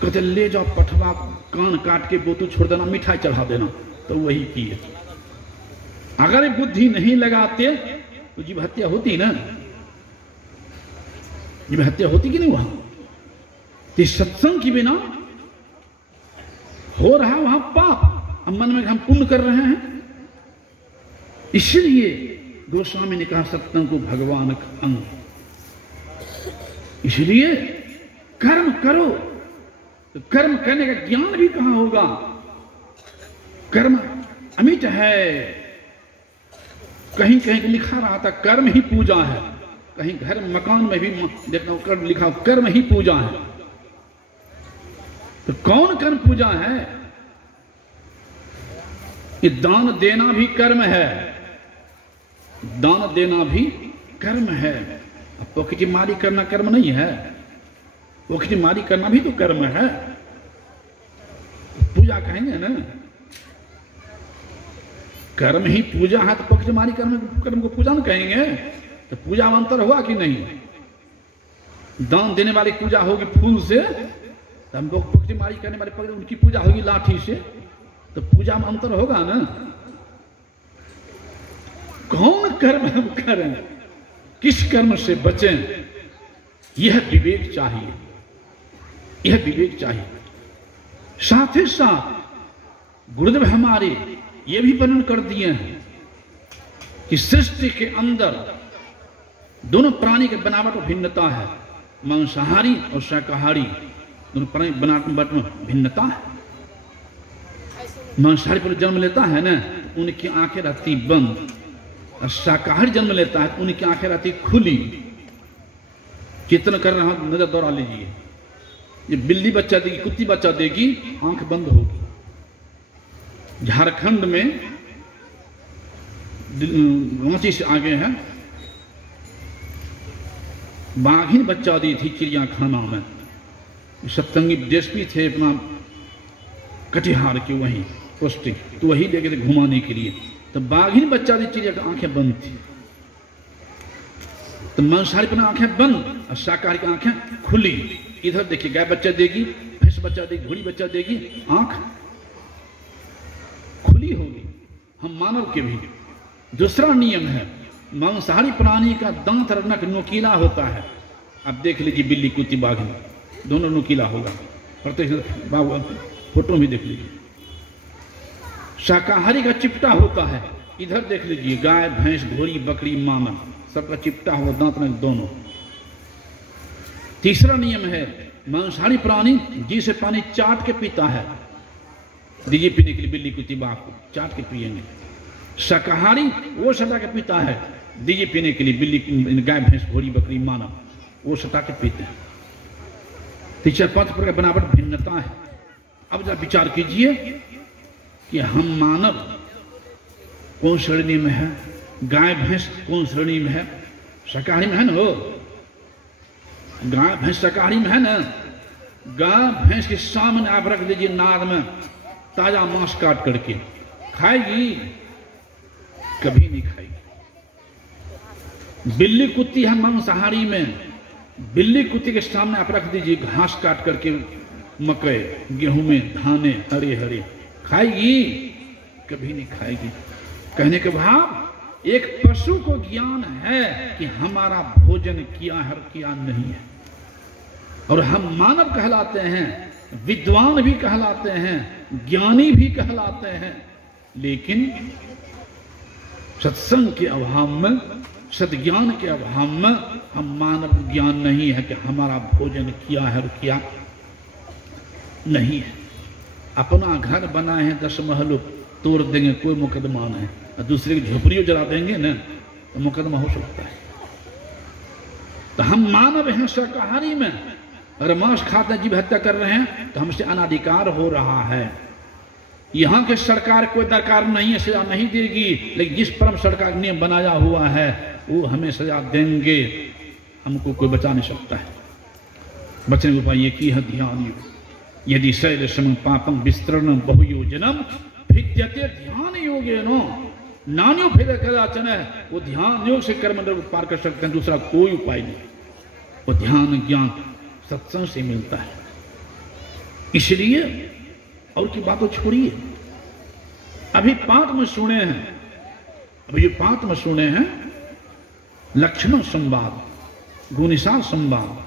कहते ले जाओ पठवा, कान काट के बोतू छोड़ देना, मिठाई चढ़ा देना। तो वही किए। अगर बुद्धि नहीं लगाते तो जीव हत्या होती ना, जीव हत्या होती कि नहीं वहां? तो सत्संग के बिना हो रहा वहां पाप, अब मन में हम पुण्य कर रहे हैं। इसलिए गोस्वामी ने कहा सत्संग को भगवान का अंग। इसलिए कर्म करो, तो कर्म करने का ज्ञान भी कहां होगा? कर्म अमिट है, कहीं कहीं लिखा रहा था कर्म ही पूजा है, कहीं घर मकान में भी देखना कर्म लिखा, कर्म ही पूजा है। तो कौन कर्म पूजा है? ये दान देना भी कर्म है, दान देना भी कर्म है। अब पॉकेट मारी करना कर्म नहीं है? पॉकेट मारी करना भी तो कर्म है, पूजा कहेंगे ना। कर्म ही पूजा है, तो पॉकेट मारी कर्म को पूजा न कहेंगे? तो पूजा में अंतर हुआ कि नहीं? दान देने वाली पूजा होगी फूल से, तो हम लोग पॉकेट मारी करने वाले उनकी पूजा होगी लाठी से, तो पूजा में अंतर होगा ना। कौन कर्म हम करें, किस कर्म से बचें, यह विवेक चाहिए, यह विवेक चाहिए। साथ ही साथ गुरुदेव हमारे ये भी वर्णन कर दिए हैं कि सृष्टि के अंदर दोनों प्राणी के बनावट में भिन्नता है, मांसाहारी और शाकाहारी दोनों प्राणी बनावट में भिन्नता है। मांसाहारी पर जन्म लेता है ना, उनकी आंखें रहती बंद, और शाकाहारी जन्म लेता है तो उनकी आंखें रहती खुली। चिंतन कर रहा हूं, नजर दौड़ा लीजिए, ये बिल्ली बच्चा देगी, कुत्ती बच्चा देगी, आंख बंद होगी। झारखंड में रांची से आगे है, बाघिन बच्चा दी थी चिड़िया खाना में। सत्संगी डीएसपी थे अपना कटिहार के वहीं पोस्टिंग, तो वही ले गए घुमाने के लिए। तो बाघिन बच्चा दी चिड़िया की आंखें बंद थी, तो मांसाहारी पर आंखें बंद और शाकाहारी की आंखें खुली। इधर देखिए गाय बच्चा देगी, भैंस बच्चा देगी, घोड़ी बच्चा देगी, आंख खुली होगी। हम मानव के भी दूसरा नियम है, मांसाहारी प्राणी का दांत रनक नुकीला होता है। आप देख लीजिए बिल्ली कुत्ती बाघिन दोनों नुकीला होगा, फोटो में देख लीजिए। शाकाहारी का चिपटा होता है, इधर देख लीजिए गाय भैंस घोड़ी बकरी मानव सबका चिपटा हुआ दांत रनक दोनों। तीसरा नियम है, मांसाहारी प्राणी जी से पानी चाट के पीता है, दीजिए पीने के लिए बिल्ली कुत्ती बाघ को चाट के पिएंगे। शाकाहारी वो सटा के पीता है, दीजिए पीने के लिए बिल्ली गाय भैंस घोड़ी बकरी मानव वो सटा के पीते हैं। तीसरा पंथ पर बनावट भिन्नता है। अब जब विचार कीजिए कि हम मानव कौन श्रेणी में है, गाय भैंस कौन श्रेणी में है, शाकाहारी में है ना, गाय भैंस शाकाहारी में है ना। गाय भैंस के सामने आप रख दीजिए नाद में ताजा मांस काट करके, खाएगी? कभी नहीं खाएगी। बिल्ली कुत्ती है मांसाहारी में, बिल्ली कुत्ती के सामने आप रख दीजिए घास काट करके, मकई गेहूं में धाने हरे हरे, खाएगी? कभी नहीं खाएगी। कहने के भाव एक पशु को ज्ञान है कि हमारा भोजन क्या है क्या नहीं है, और हम मानव कहलाते हैं, विद्वान भी कहलाते हैं, ज्ञानी भी कहलाते हैं, लेकिन सत्संग के अभाव में, सद्ज्ञान के अभाव में हम मानव ज्ञान नहीं है कि हमारा भोजन क्या है और क्या नहीं है। अपना घर बनाए हैं 10 महल तोड़ देंगे कोई मुकदमा नहीं, और दूसरे की झोपड़ियों जला देंगे ना तो मुकदमा हो सकता है। तो हम मानव हैं शाकाहारी में, अगर मांस खाते जीव हत्या कर रहे हैं तो हमसे अनाधिकार हो रहा है। यहां के सरकार कोई दरकार नहीं है, सजा नहीं देगी, लेकिन जिस परम सरकार नियम बनाया हुआ है वो हमें सजा देंगे, हमको कोई बचा नहीं सकता है। बचने के उपाय ये की है ध्यान योग। यदि शैल सम पापम विस्तरण बहुयोजनम भिद्यते ध्यान योगेनो नान्यो भेद कदाचन है। वो ध्यान योग से कर्म को पार कर सकते हैं, दूसरा कोई उपाय नहीं। वो ध्यान ज्ञान सत्संग से मिलता है। इसलिए और की बातों छोड़िए, अभी पाठ में सुने हैं, अभी जो पाठ में सुने हैं लक्षण संवाद, गुणिसार संवाद,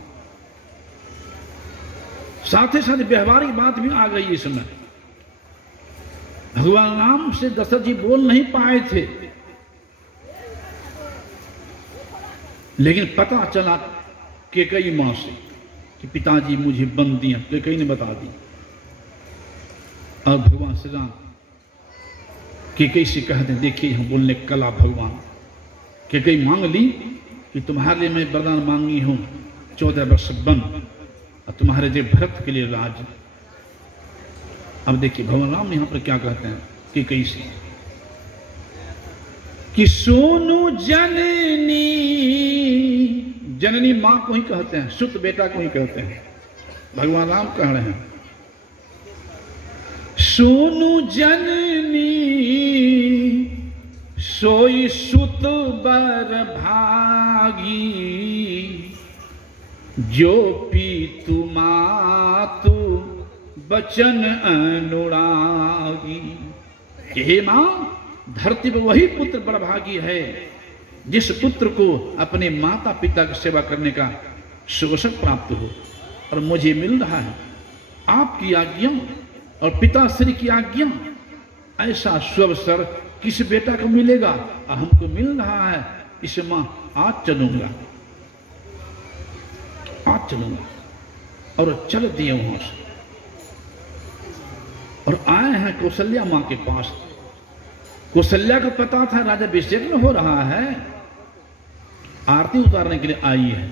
साथ ही साथ व्यवहारिक बात भी आ गई इसमें। भगवान राम से दशरथ जी बोल नहीं पाए थे, लेकिन पता चला कैकेयी मां से कि पिताजी मुझे बंदी हैं, कैकेयी ने बता दी। और भगवान श्री राम कैकेयी से कहते देखिए हम बोलने कला भगवान। कैकेयी मांग ली कि तुम्हारे लिए मैं वरदान मांगी हूं 14 वर्ष वन और तुम्हारे जो भरत के लिए राज। अब देखिए भगवान राम यहां पर क्या कहते हैं कैकेयी से कि सोनू जननी, जननी मां को ही कहते हैं, सुत बेटा को ही कहते हैं। भगवान राम कह रहे हैं सोनू जननी सोई सुत बर भागी, जो पीतु मातु बचन अनुरागी। हे मां, धरती पर वही पुत्र बड़भागी है जिस पुत्र को अपने माता पिता की सेवा करने का सुअवसर प्राप्त हो, और मुझे मिल रहा है आपकी आज्ञा और पिताश्री की आज्ञा। ऐसा सुअवसर किस बेटा को मिलेगा, और हमको मिल रहा है। इसे मां आज चलूंगा, आज चलूंगा। और चल दिए वहां से और आए हैं कौशल्या मां के पास। कौशल्या को पता था राजा अभिषेक में हो रहा है, आरती उतारने के लिए आई है।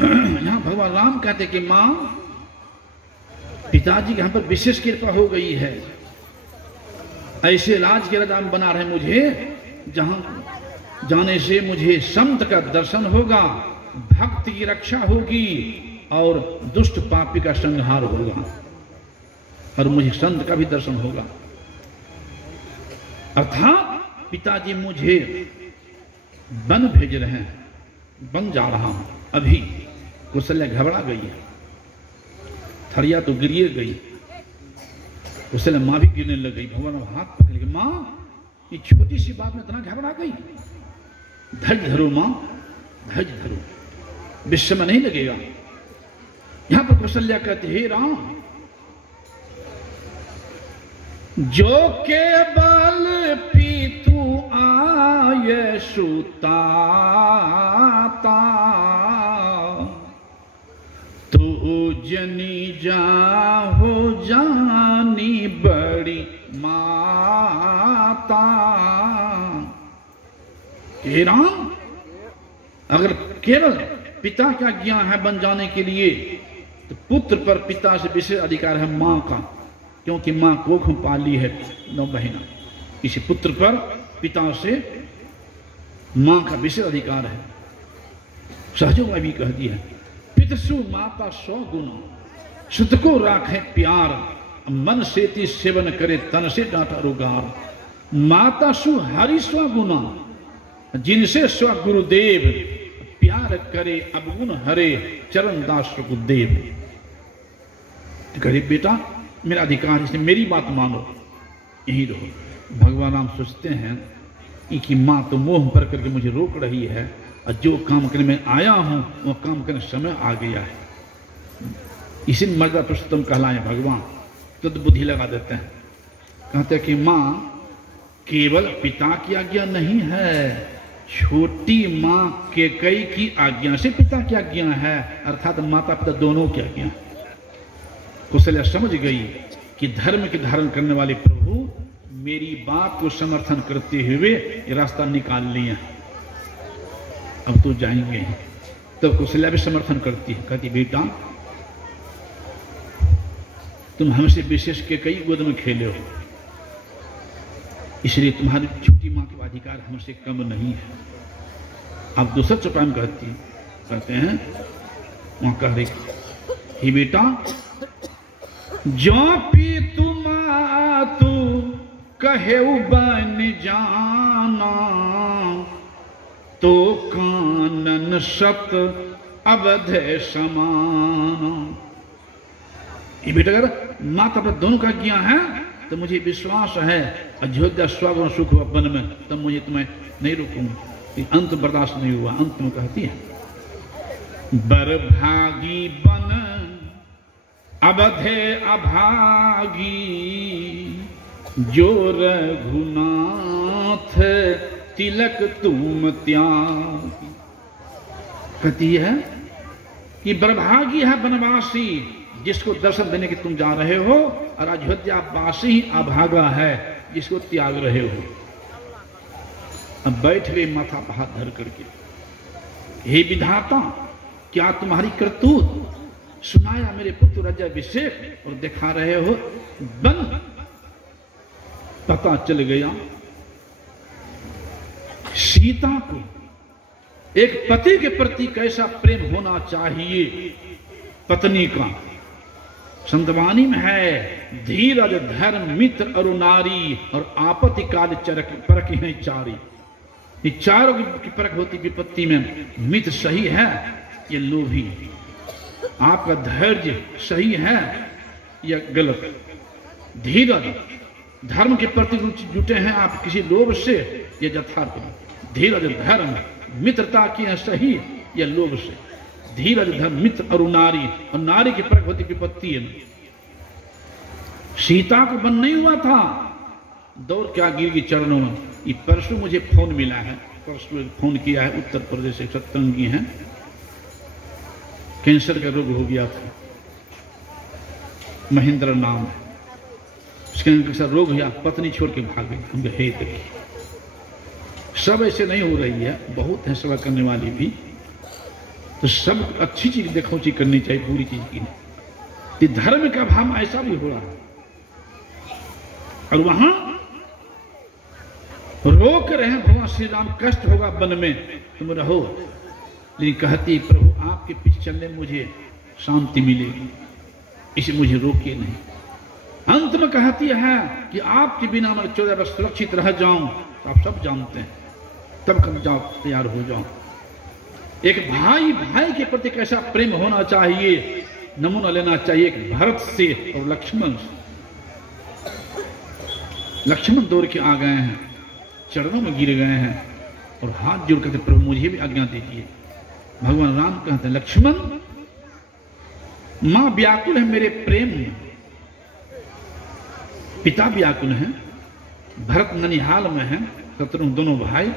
यहां भगवान राम कहते कि मां, पिताजी के हम पर विशेष कृपा हो गई है, ऐसे राज के राजा बना रहे मुझे जहां जाने से मुझे संत का दर्शन होगा, भक्त की रक्षा होगी और दुष्ट पापी का संहार होगा और मुझे संत का भी दर्शन होगा। अर्थात पिताजी मुझे वन भेज रहे हैं, वन जा रहा हूं। अभी कौशल्या घबरा गई है, थरिया तो गिरिए गई, कौशल्या मां भी गिरने लग गई। भगवान हाथ पकड़ के, मां ये छोटी सी बात में इतना घबरा गई? धैर्य धरो मां, धैर्य धरो, विश्व में नहीं लगेगा। यहां पर कौशल्या कहते, हे राम, जो केवल पीतु आये सुताता, तो जनी जाहो जानी बड़ी माता। हे राम, अगर केवल पिता का ज्ञान है बन जाने के लिए, तो पुत्र पर पिता से विशेष अधिकार है मां का, क्योंकि मां कोख में पाली है 9 महीना। इसी पुत्र पर पिता से मां का विशेष अधिकार है। सहजों में भी कह दिया है, पितृसु माता 100 गुना, सुत को राखे प्यार, मन से ती सेवन करे तन से डांटा रुगार। माता सु हरि 100 गुना, जिनसे स्व गुरुदेव प्यार करे अवगुण हरे, चरण दास गुरुदेव। गरीब बेटा, मेरा अधिकार है, इसलिए मेरी बात मानो, यही रहो। भगवान राम सोचते हैं कि मां तो मोह पर करके मुझे रोक रही है, और जो काम करने में आया हूं वो काम करने समय आ गया है। इसी मर्यादा पुरुषोत्तम कहलाए भगवान, तो बुद्धि लगा देते हैं। कहते हैं कि मां केवल पिता की आज्ञा नहीं है, छोटी मां कैकेयी की आज्ञा से पिता की आज्ञा है, अर्थात माता पिता दोनों की आज्ञा है। कौशल्या समझ गई कि धर्म के धारण करने वाले प्रभु मेरी बात को समर्थन करते हुए ये रास्ता निकाल लिया, अब तो जाएंगे। तब कौशल्या भी समर्थन करती है, कहती बेटा तुम हमसे विशेष कैकेयी गोद में खेले हो, इसलिए तुम्हारी छोटी मां के अधिकार हमसे कम नहीं है। अब दूसरा चौपाई में कहते हैं, वहां कह रही, हे बेटा, जो पी तुम तू कहे बन जाना, तो कानन सत अवध समान। ये बेटा अगर माता पिता दोनों का ज्ञान है तो मुझे विश्वास है अयोध्या स्वागत सुख वन में, तब मुझे तुम्हें नहीं रोकूंगा। अंत बर्दाश्त नहीं हुआ। अंत में कहती है, बरभागी बन अवधे अभागी, जो रघुनाथ तिलक तुम त्याग। कहती है कि बरभागी है बनवासी जिसको दर्शन देने के तुम जा रहे हो, और अयोध्या वासी ही अभागा है जिसको त्याग रहे हो। अब बैठ गए माथा पर हाथ धर करके, हे विधाता, क्या तुम्हारी करतूत सुनाया मेरे पुत्र राज्याभिषेक और दिखा रहे हो बन। पता चल गया सीता को एक पति के प्रति कैसा प्रेम होना चाहिए पत्नी का। संतवाणी में है, धीरज धर्म मित्र अरु नारी, और आपत्ति काल चरक परख है चारी। ये चारों की परख होती विपत्ति में। मित्र सही है ये लोभी, आपका धैर्य सही है या गलत, धीरज धर्म के प्रति जुटे हैं आप किसी लोभ से या यथार्थ। धीरज धर्म मित्रता की है सही या लोभ से। धीरज धर्म मित्र और नारी, और नारी की परख होती विपत्ति में। सीता को बन नहीं हुआ था, दौड़ क्या गिर गई चरणों में। ये परसों मुझे फोन मिला है, परसों फोन किया है, उत्तर प्रदेश एक सत्संगी हैं, कैंसर का रोग हो गया था, महेंद्र नाम है, उसके कैंसर रोग हुआ, पत्नी छोड़ के भाग गई। हम हे देखिए, सब ऐसे नहीं हो रही है, बहुत है सेवा करने वाली भी, तो सब अच्छी चीज देखो चीज करनी चाहिए, पूरी चीज की नहीं। धर्म का भाव ऐसा भी हो रहा है। और वहां रोक रहे हैं भगवान श्री राम, कष्ट होगा वन में, तुम रहो। लेकिन कहती प्रभु आपके पीछे चलने में मुझे शांति मिलेगी, इसे मुझे रोकिए नहीं। अंत में कहती है कि आपके बिना मैं 14 वर्ष सुरक्षित रह जाऊं, तो आप सब जानते हैं, तब कब जाओ तैयार हो जाओ। एक भाई भाई के प्रति कैसा प्रेम होना चाहिए, नमूना लेना चाहिए एक भरत से और लक्ष्मण से। लक्ष्मण दौड़ के आ गए हैं, चरणों में गिर गए हैं और हाथ जोड़ कहते प्रभु मुझे भी आज्ञा दीजिए। भगवान राम कहते हैं लक्ष्मण मां व्याकुल है मेरे प्रेम में, पिता व्याकुल है, भरत ननिहाल में है, शत्रु दोनों भाई,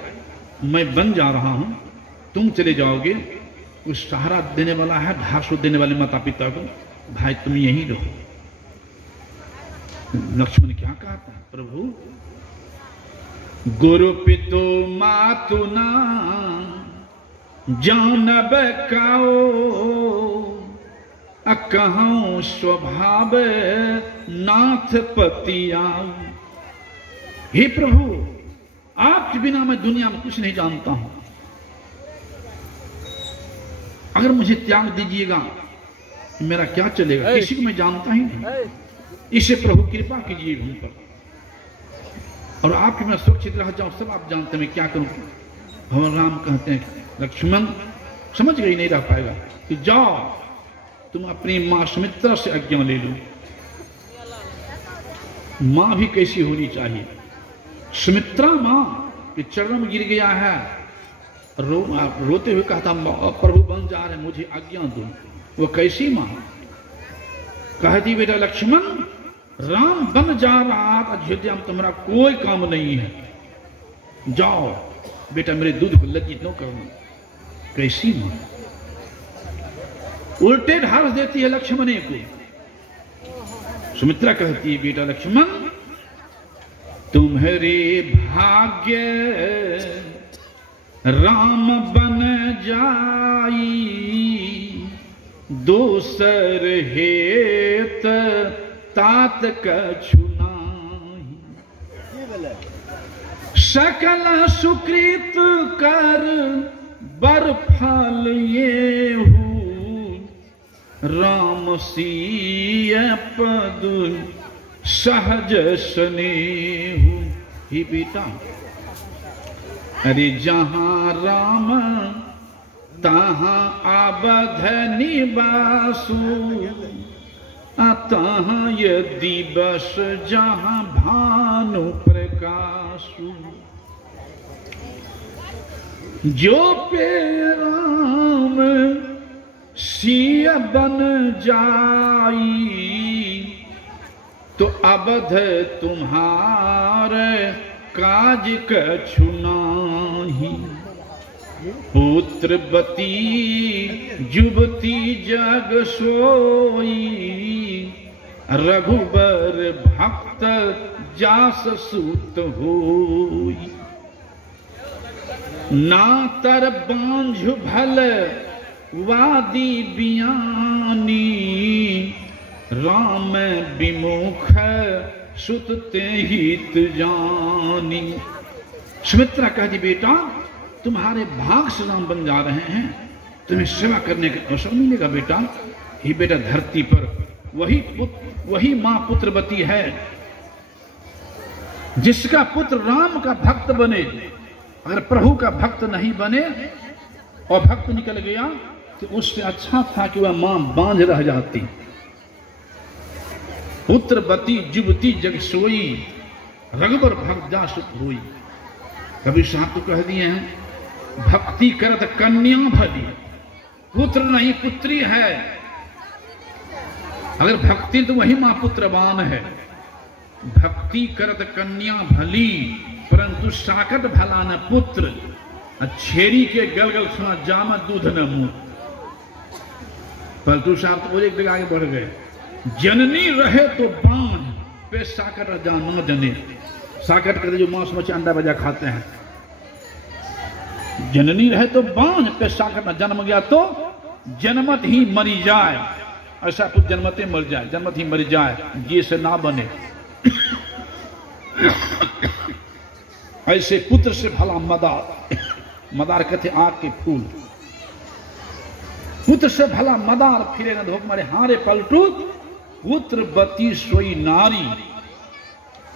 मैं बन जा रहा हूं, तुम चले जाओगे, कोई सहारा देने वाला है, ढासो देने वाले माता पिता को, भाई तुम यहीं रहो। लक्ष्मण क्या कहता है प्रभु, गुरु पितु मातु ना जानब काओ, कहूं स्वभाव नाथ पतियाओ। हे प्रभु आपके बिना मैं दुनिया में कुछ नहीं जानता हूं, अगर मुझे त्याग दीजिएगा मेरा क्या चलेगा, किसी को मैं जानता ही नहीं। इसे प्रभु कृपा कीजिए हम पर, और आपके मैं सुरक्षित रह जाऊं, सब आप जानते हैं मैं क्या करूं। भगवान राम कहते हैं लक्ष्मण समझ गई नहीं रह पाएगा, कि जाओ तुम अपनी मां सुमित्रा से आज्ञा ले लो। मां भी कैसी होनी चाहिए, सुमित्रा मां के चरणों में गिर गया है, रोते हुए कहता प्रभु बन जा रहे मुझे आज्ञा दो। वो कैसी मां, कहती बेटा लक्ष्मण राम बन जा रहा था अयोध्या में, तुम्हारा कोई काम नहीं है, जाओ बेटा मेरे दूध को लज्जित न करना। कैसी मां, उल्टे ढाल देती है लक्ष्मण को। सुमित्रा कहती है बेटा लक्ष्मण तुम्हारे भाग्य राम बन जाई, दोसर हेत तात कछु नाही, सकल सुकृत कर बर फल ये हूँ, राम सीय पद सहज स्नेहु। ही बेटा अरे जहां राम तहां अवध निवासु, तहां यदि बस जहां भानु प्रकाशु, जो पे राम सिय बन जाई, तो अवध तुम्हारे काज कछु नाही, पुत्रवती जुबती जग सोई, रघुबर भक्त जास सूत होई, नातर बांझ भल वादी बियानी, राम विमुख सुत ते हित जानी। सुमित्रा कहती बेटा तुम्हारे भाग से राम बन जा रहे हैं, तुम्हें सेवा करने का अवसर मिलेगा बेटा। ही बेटा धरती पर वही मां पुत्रवती है, जिसका पुत्र राम का भक्त बने, अगर प्रभु का भक्त नहीं बने और भक्त निकल गया तो उससे अच्छा था कि वह मां बांझ रह जाती। पुत्रवती जुबती जग सोई, रघुबर भक्त जा सुख हुई। कभी साहब तो कह दिए हैं भक्ति करत कन्या भली, पुत्र नहीं पुत्री है। अगर भक्ति तो वही मां पुत्रवान है। भक्ति करत कन्या भली, परंतु साकट भला न पुत्र, छेरी के गलगल सुना जामा दूध न मुंह। पलटू साहब तो एक जगह आगे बढ़ गए, जननी रहे तो बांझ पे साकट जान जने। साकट करते जो मांस मछली अंडा बजा खाते हैं, जननी रहे तो बांझ पे साकट न जन्म गया तो जन्मत ही मरी जाए। ऐसा कुछ जन्मते मर जाए, जन्मत ही मर जाए, ये से ना बने। ऐसे पुत्र से भला मदार, मदार कहते आग के फूल, पुत्र से भला मदार फिरे न धोख मारे हारे पलटू, पुत्र बती सोई नारी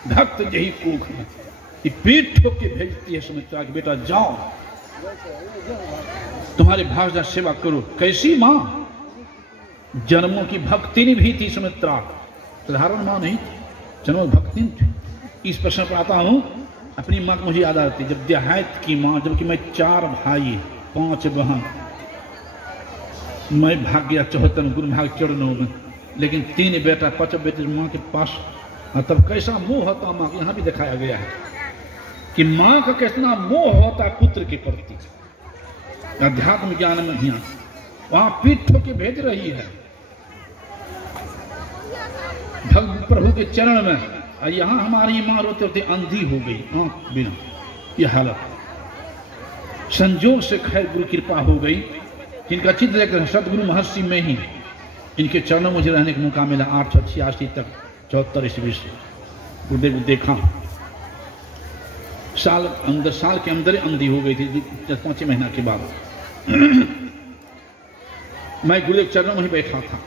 भक्त यही कूख में। ये पीठ ठोक के भेजती है सुमित्रा कि बेटा जाओ तुम्हारे भाषा सेवा करो। कैसी मां? जन्मों की भक्तिनी भी थी सुमित्रा, साधारण मां नहीं थी, जन्मों की भक्तिनी थी। इस प्रश्न पर आता हूं, अपनी मां को मुझे याद आती जब देहात की मां, जबकि मैं 4 भाई 5 बहन, मैं भाग गया 74 गुरु भाग चरणों में, लेकिन 3 बेटा 5 बेटे मां के पास। तब कैसा मोह होता मां, यहां भी दिखाया गया है कि मां का कितना मोह होता है पुत्र के प्रति। अध्यात्म ज्ञान में ही वहां पीठ ठोके भेज रही है भक्त प्रभु के चरण में, और यहां हमारी मां रोते रोते अंधी हो गई आंख बिना। यह हालत संजोग से खैर गुरु कृपा हो गई, जिनका चित्र देखकर सदगुरु महर्षि में ही इनके चरणों में मुझे रहने का मौका मिला। 886 तक 74 ईस्वी से गुरुदेव को देखा। साल के अंदर अंधी हो गई थी 5 महीना के बाद। मैं गुरुदेव चरणों में ही बैठा था।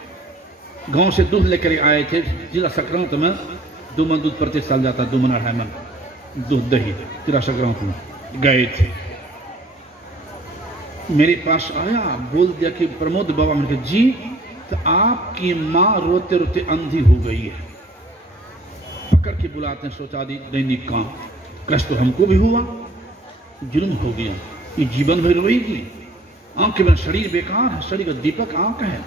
गांव से दूध लेकर आए थे, जिला संक्रांत में 2 मन दूध प्रति साल जाता, 2 मन 2.5 मन दूध दही जिला संक्रांत में गए थे। मेरे पास आया, बोल दिया कि प्रमोद बाबा, मैंने कहा जी तो आपकी मां रोते रोते अंधी हो गई है। पकड़ के बुलाते हैं, सोचा दी दैनिक काम, कष्ट तो हमको भी हुआ, जुल्म हो गया, ये जीवन भर रोएगी। आंख में शरीर बेकार है, शरीर का दीपक आंख है,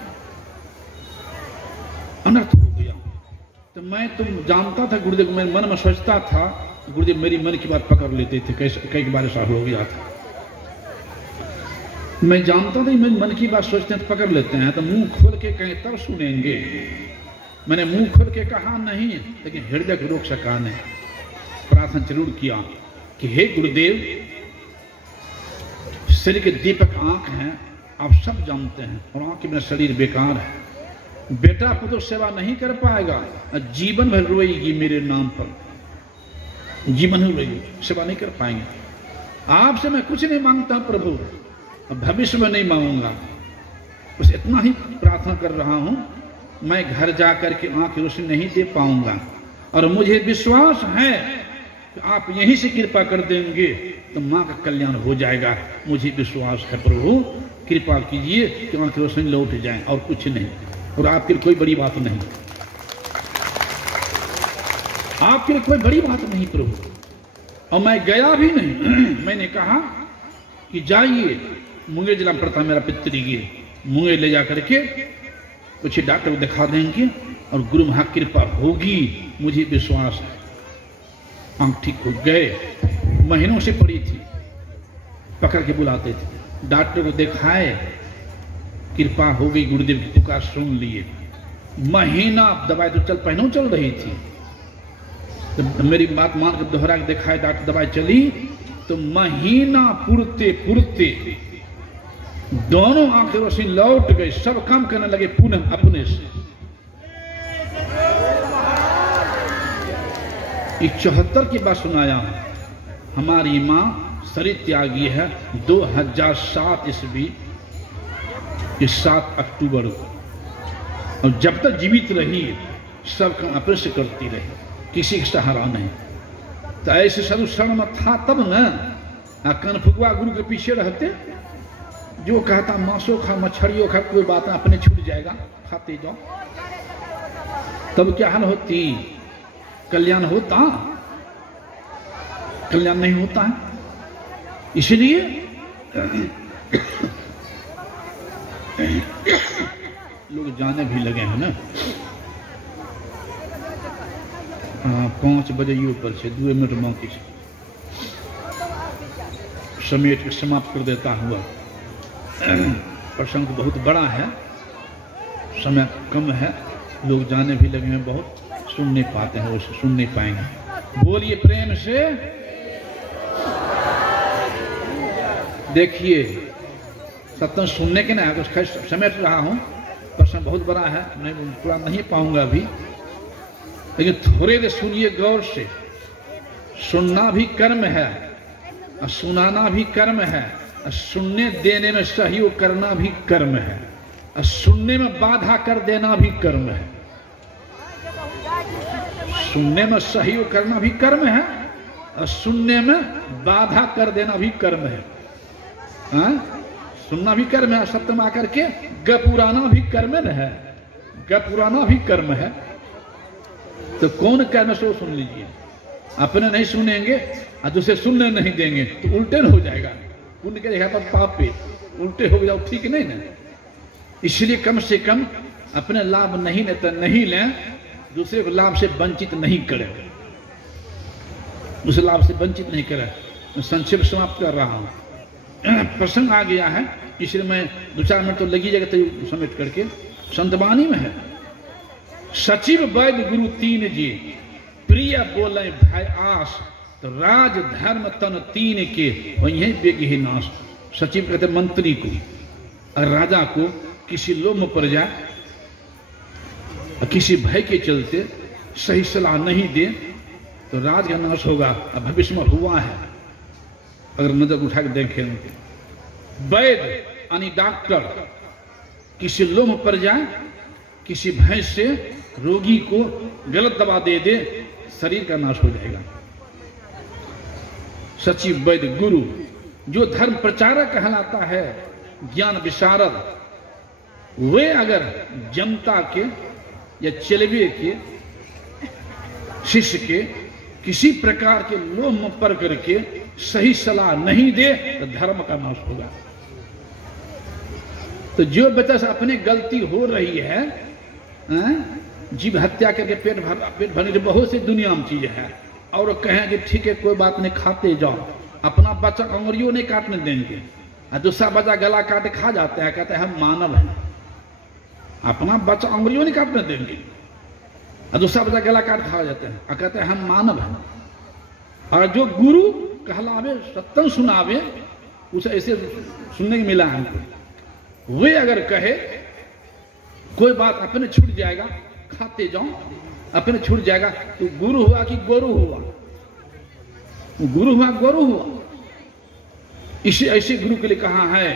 अनर्थ हो गया। तो मैं तुम जानता था गुरुदेव, मैं मन में सोचता था गुरुदेव मेरी मन की बात पकड़ लेते थे, कई बार ऐसा हो गया था। मैं जानता था मैं मन की बात सोचते हैं तो पकड़ लेते हैं, तो मुंह खोल के कहें तब सुनेंगे। मैंने मुंह खोल के कहा नहीं, लेकिन हृदय को रोक सका नहीं। प्रार्थना जरूर किया कि हे गुरुदेव, शरीर के दीपक आंख हैं, आप सब जानते हैं, और आंख में शरीर बेकार है। बेटा पुत्र सेवा नहीं कर पाएगा, जीवन भर रोएगी मेरे नाम पर, जीवन भर रोएगी, सेवा नहीं कर पाएंगे। आपसे मैं कुछ नहीं मांगता प्रभु, भविष्य में नहीं मांगूंगा, बस इतना ही प्रार्थना कर रहा हूं। मैं घर जाकर के आंख की रोशनी नहीं दे पाऊंगा, और मुझे विश्वास है कि आप यहीं से कृपा कर देंगे तो मां का कल्याण हो जाएगा। मुझे विश्वास है प्रभु, कृपा कीजिए कि आंख की रोशनी लौट जाए, और कुछ नहीं, और आपके लिए कोई बड़ी बात नहीं, आपके लिए कोई बड़ी बात नहीं प्रभु। और मैं गया भी नहीं। मैंने कहा कि जाइए, मुंगेर जिला में पड़ता मेरा पितृगिर, मुंगेर ले जाकर के कुछ डॉक्टर को दिखा देंगे और गुरु महा कृपा होगी, मुझे विश्वास है। आंख ठीक हो गए, महीनों से पड़ी थी, पकड़ के बुलाते थे, डॉक्टर को दिखाए, कृपा हो गई, गुरुदेव की पुकार सुन लिए। महीना दवाई तो पहनों चल रही थी, तो मेरी बात मान कर दोहरा के दिखाए, डॉक्टर दवाई चली तो महीना पुरते पुरते दोनों आंखें रोशनी लौट गई, सब काम करने लगे पुनः अपने से। 74 की बात सुनाया। हमारी मां शरीर त्यागी है 2007 ईस्वी के 7 अक्टूबर को, और जब तक जीवित रही सब काम अपने से करती रही, किसी का सहारा नहीं। तो ऐसे साधु शरण में था तब न कनफुगवा गुरु के पीछे रहते, जो कहता मांसो खा मछलियों खा, कोई बात ना, अपने छूट जाएगा, खाते जाओ। तब क्या हाल होती, कल्याण होता, कल्याण नहीं होता है। इसलिए लोग जाने भी लगे हैं ना। 5 बजे ऊपर से 2 मिनट बाकी से समेट के समाप्त कर देता हुआ। प्रसंग बहुत बड़ा है, समय कम है, लोग जाने भी लगे हैं, बहुत सुन नहीं पाते हैं, उसे सुन नहीं पाएंगे। बोलिए प्रेम से। देखिए सत्संग सुनने के ना कुछ समेट रहा हूं, प्रसंग बहुत बड़ा है, मैं पूरा नहीं पाऊंगा अभी, लेकिन थोड़े देर सुनिए गौर से। सुनना भी कर्म है, और सुनाना भी कर्म है, और सुनने देने में सहयोग करना भी कर्म है, और सुनने में बाधा कर देना भी कर्म है। सुनने में सहयोग करना भी कर्म है, और सुनने में बाधा कर देना भी कर्म है। सुनना भी कर्म है, सत्य में आकर के गपुराना भी कर्म है, गपुराना भी कर्म है। तो कौन कर्म से वो सुन लीजिए। अपने नहीं सुनेंगे और दूसरे सुनने नहीं देंगे तो उल्टे न हो जाएगा, पुण्य के जगह पर पाप पे उल्टे हो जाओ, ठीक नहीं ना। इसलिए कम से कम अपने लाभ नहीं लेते नहीं लें, दूसरे को लाभ से वंचित नहीं करें, उस लाभ से वंचित नहीं करें। मैं संक्षेप समाप्त कर रहा हूं, प्रसंग आ गया है, इसलिए मैं 2-4 मिनट तो लगी जाएगा तो समेट करके। संतवाणी में है, सचिव वैद्य गुरु 3 जी, प्रिय बोले भय आस, तो राज धर्म तन 3 के वही बेगी नाश। सचिव कहते मंत्री को, और राजा को किसी लोभ में पड़ जाए और किसी भय के चलते सही सलाह नहीं दे तो राज का नाश होगा। अब भविष्य में हुआ है, अगर नजर उठा के देखें। वैद्य यानी डॉक्टर किसी लोभ में पड़ जाए, किसी भय से रोगी को गलत दवा दे दे, शरीर का नाश हो जाएगा। सचिव वैद्य गुरु जो धर्म प्रचारक कहलाता है, ज्ञान विशारद, वे अगर जनता के या चलवे के शिष्य के किसी प्रकार के लोभ में पड़ करके सही सलाह नहीं दे तो धर्म का नाश होगा। तो जो बच्चा से अपनी गलती हो रही है, जीव हत्या करके पेट भरने की बहुत सी दुनिया में चीज है, और कहें कि ठीक है कोई बात नहीं खाते जाओ, अपना बच्चा अंगुरियों नहीं काटने देंगे, और दूसरा बच्चा गला काटे खा जाता है, कहते हैं हम मानव हैं। अपना बच्चा अंगुरियों नहीं काटने देंगे और दूसरा बच्चा गला काट खा जाते हैं और कहते हैं हम मानव हैं। और जो गुरु कहलावे सत्संग सुनावे, उसे ऐसे सुनने को मिला है हमको। वे अगर कहे कोई बात अपने छूट जाएगा, खाते जाओ अपने छूट जाएगा, तो गुरु हुआ कि गोरु हुआ? गुरु हुआ गोरु हुआ। इसे ऐसे गुरु के लिए कहा है,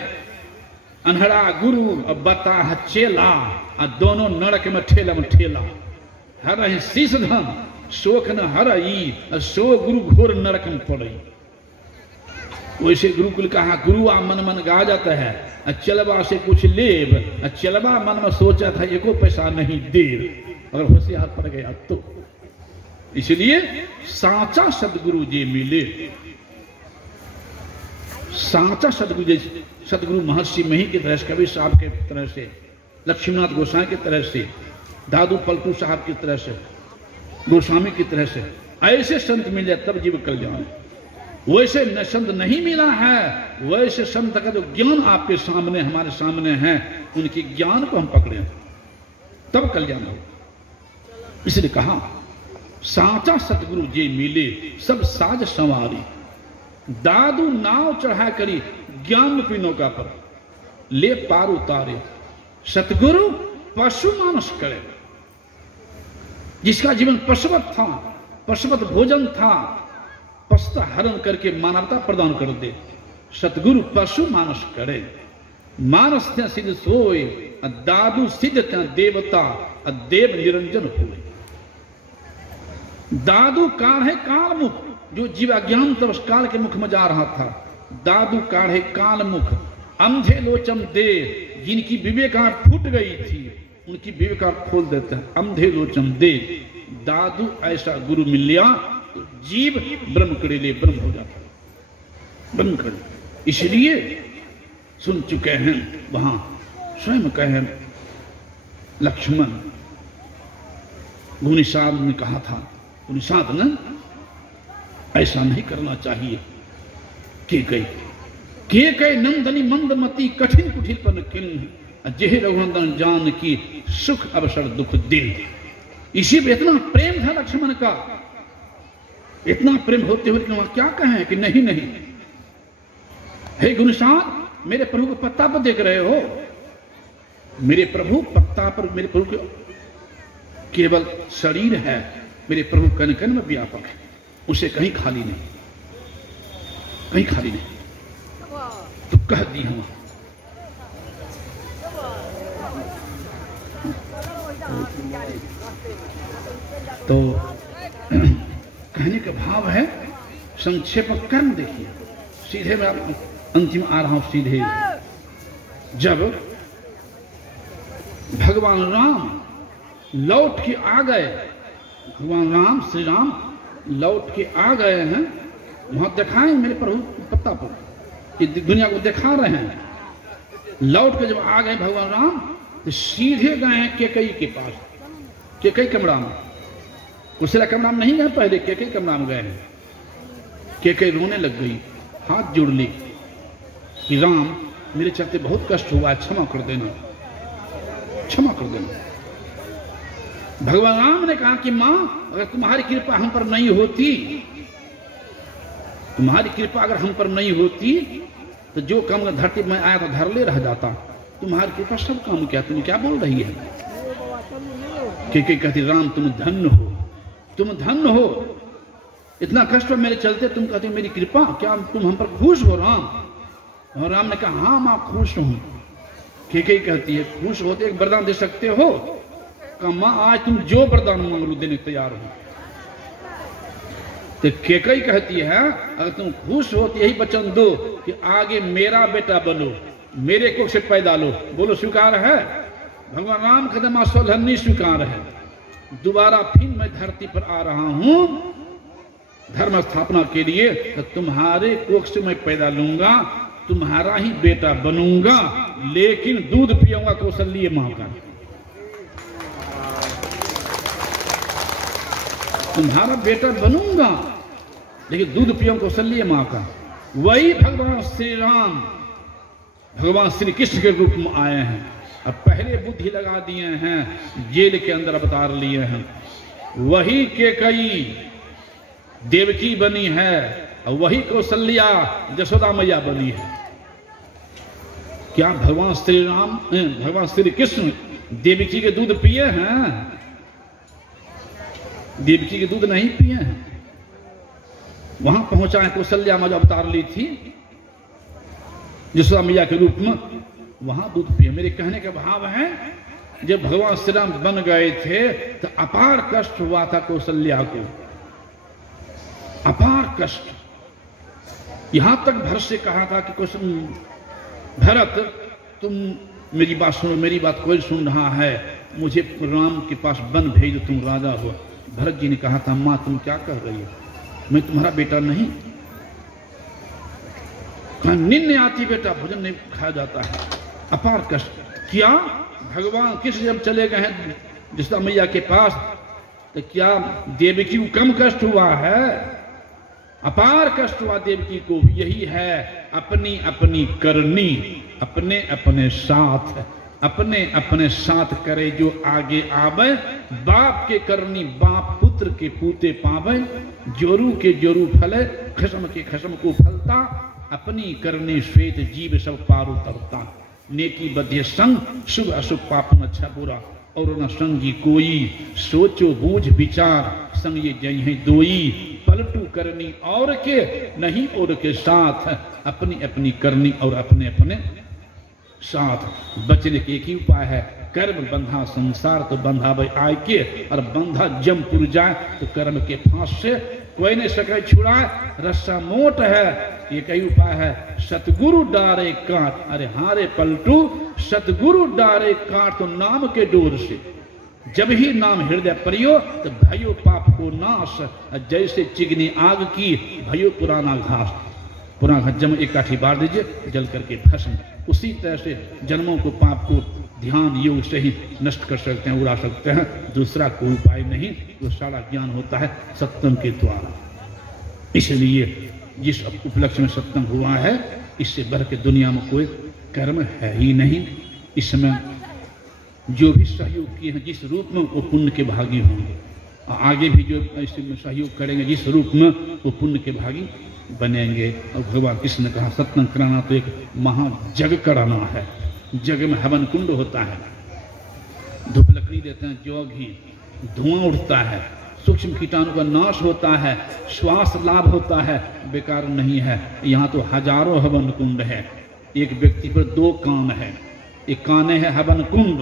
अनहरा गुरु और बता चेला, और दोनों नरक में ठेला हर शीश धन शोक न हरई, और सो गुरु घोर नरक में पड़ई। वैसे गुरु को कहा गुरु आ मन गा जाता है, चलबा से कुछ लेब, चलबा मन में सोचा था एको पैसा नहीं देर, अगर होशियार पड़ गया तो। इसलिए साचा सदगुरु जी मिले, साचा सदगुरु जी, सदगुरु महर्षि मही की तरह से, कबीर साहब के तरह से, लक्ष्मीनाथ गोसाई की तरह से, दादू पलटू साहब की तरह से, गोस्वामी की तरह से, ऐसे संत मिल जाए तब जीव कल्याण। वैसे न संत नहीं मिला है, वैसे संत का जो ज्ञान आपके सामने हमारे सामने है, उनके ज्ञान को हम पकड़े तब कल्याण हो। इसलिए कहा साचा सतगुरु जी मिले सब साज संवारी, दादू नाव चढ़ा करी ज्ञान रूपी नौका पर, ले पार उतारे सतगुरु पशु मानस करे। जिसका जीवन पशुवत था, पशुवत भोजन था, पशुता हरण करके मानवता प्रदान कर दे, सतगुरु पशु मानस करे। मानस थे सिद्ध सोए, दादू सिद्ध थे देवता, देव निरंजन हुए। दादू काढ़े काल मुख, जो जीव अज्ञान तब काल के मुख में जा रहा था, दादू काढ़े काल मुख, अंधे लोचन दे, जिनकी विवेक फूट गई थी उनकी विवेक खोल देते हैं, अंधे लोचन दे। दादू ऐसा गुरु मिल लिया तो जीव ब्रह्म करेले ब्रह्म हो जाता है, ब्रह्म करे। इसलिए सुन चुके हैं वहां स्वयं कहे लक्ष्मण, गुनिसाद ने कहा था, गुनिसाद ने ऐसा नहीं करना चाहिए। के कई नंदनी मंदमती कठिन कुठिल पर किन, जेह रघुनंदन जान की सुख अवसर दुख दिल। इसी में इतना प्रेम था लक्ष्मण का, इतना प्रेम होते हुए कि वहां क्या कहें कि नहीं नहीं, हे गुनिसाद मेरे प्रभु को पत्ता पर देख रहे हो, मेरे प्रभु पत्ता पर, मेरे प्रभु केवल शरीर है, मेरे प्रभु कण कण में व्यापक है, उसे कहीं खाली नहीं। कहीं खाली नहीं। तो कह दी हम तो कहने का भाव है, संक्षेप कर्म देखिए, सीधे मैं अंतिम आ रहा हूं सीधे। जब भगवान राम लौट के आ गए, भगवान राम श्री राम लौट के आ गए हैं, वहां दिखाएं मेरे प्रभु पत्ता पर कि दुनिया को दिखा रहे हैं। लौट के जब आ गए भगवान राम तो सीधे गए हैं केकई के पास, केकई कमरा में। कुशला कमरा में नहीं गए पहले, केकई कमरा में गए हैं। केकई रोने लग गई, हाथ जोड़ ली कि राम मेरे चलते बहुत कष्ट हुआ, क्षमा कर देना, क्षमा कर देना। भगवान राम ने कहा कि मां अगर तुम्हारी कृपा हम पर नहीं होती, तुम्हारी कृपा अगर हम पर नहीं होती तो जो काम धरती में आया तो धरले रह जाता। तुम्हारी कृपा सब काम किया, तुम क्या बोल रही है? केकई कहती राम तुम धन्य हो, तुम धन्य हो, इतना कष्ट में मेरे चलते तुम कहते मेरी कृपा, क्या तुम हम पर खुश हो राम? और राम ने कहा हाँ मां खुश हूं। केकई कहती है खुश होते एक वरदान दे सकते हो? कहा मां आज तुम जो वरदान मांग लो देने तैयार हो। तो केकई कहती है अगर तुम खुश हो तो यही वचन दो कि आगे मेरा बेटा बनो, मेरे कुख से पैदा लो। बोलो स्वीकार है? भगवान राम कहते मां सोलहनी स्वीकार है। दोबारा फिर मैं धरती पर आ रहा हूं धर्म स्थापना के लिए, तो तुम्हारे कोख से मैं पैदा लूंगा, तुम्हारा ही बेटा बनूंगा, लेकिन दूध पियूंगा कौशल्य मां का। तुम्हारा बेटा बनूंगा लेकिन दूध पियूंगा कौशल्य मां का। वही भगवान श्री राम भगवान श्री कृष्ण के रूप में आए हैं। अब पहले बुद्धि लगा दिए हैं, जेल के अंदर अवतार लिए हैं। वही केकई देवकी बनी है और वही कौशल्या यशोदा मैया बनी है। क्या भगवान श्री राम भगवान श्री कृष्ण देवकी के दूध पिए हैं? देवकी के दूध नहीं पिए हैं। वहां पहुंचा है, कौशल्या मैया अवतार ली थी यशोदा मैया के रूप में, वहां दूध पिए। मेरे कहने का भाव है जब भगवान श्री राम बन गए थे तो अपार कष्ट हुआ था कौशल्या को, अपार कष्ट। यहां तक भरत से कहा था कि भरत तुम मेरी बात सुनो, मेरी बात कोई सुन रहा है, मुझे राम के पास वन भेज दो, तुम राजा हो। भरत जी ने कहा था मां तुम क्या कह रही हो, मैं तुम्हारा बेटा नहीं। कहा निन्ने आती बेटा, भोजन नहीं खाया जाता है। अपार कष्ट। क्या भगवान कृष्ण जब चले गए हैं यशोदा मैया के पास तो क्या देवकी को कम कष्ट हुआ है? अपार कष्ट हुआ देवकी को। यही है अपनी अपनी करनी अपने अपने साथ, अपने अपने साथ करे जो आगे आवे। बाप के करनी बाप पुत्र के पूते पावे, जोरू के जोरू फले, खसम के खसम को फलता। अपनी करनी श्वेत जीव सब पार उतरता। नेकी बध्य संग शुभ अशुभ पाप न अच्छा बुरा और न संगी कोई। सोचो बूझ विचार संग ये जय है दोई। पलटू करनी और के नहीं और के साथ, अपनी अपनी करनी और अपने अपने साथ। बचने के एक ही उपाय है, कर्म बंधा संसार तो बंधा भाई आय के, और बंधा जमपुर जाए तो कर्म के फांस से कोई नहीं सके छुड़ाए। रस्सा मोट है, एक ही उपाय है, सतगुरु डारे काट। अरे हारे पलटू, सतगुरु डारे काट तो नाम के डोर से। जब ही नाम हृदय परियो तो भयो पाप को नाश। जैसे चिगनी आग की भयो पुराना घास। पुराना घास जम एक काठी बार दीजिए जल करके भस्म। उसी तरह से जन्मों को पाप को ध्यान योग से ही नष्ट कर सकते हैं, उड़ा सकते हैं। दूसरा कोई उपाय नहीं। वो सारा ज्ञान होता है सत्संग के द्वारा। इसलिए जिस उपलक्ष्य में सत्संग हुआ है, इससे बढ़ के दुनिया में कोई कर्म है ही नहीं। इसमें जो भी सहयोग किए हैं जिस रूप में, वो पुण्य के भागी होंगे। और आगे भी जो इसमें सहयोग करेंगे जिस रूप में, वो पुण्य के भागी बनेंगे। और भगवान कृष्ण ने कहा सत्संग कराना तो एक महाजग कराना है। जग में हवन कुंड होता है, धूप लकड़ी देते हैं, जौ घी, धुआं उठता है, सूक्ष्म कीटाणु का नाश होता है, श्वास लाभ होता है, बेकार नहीं है। यहाँ तो हजारों हवन कुंड है, एक व्यक्ति पर 2 कान है। एक काने है हवन कुंड,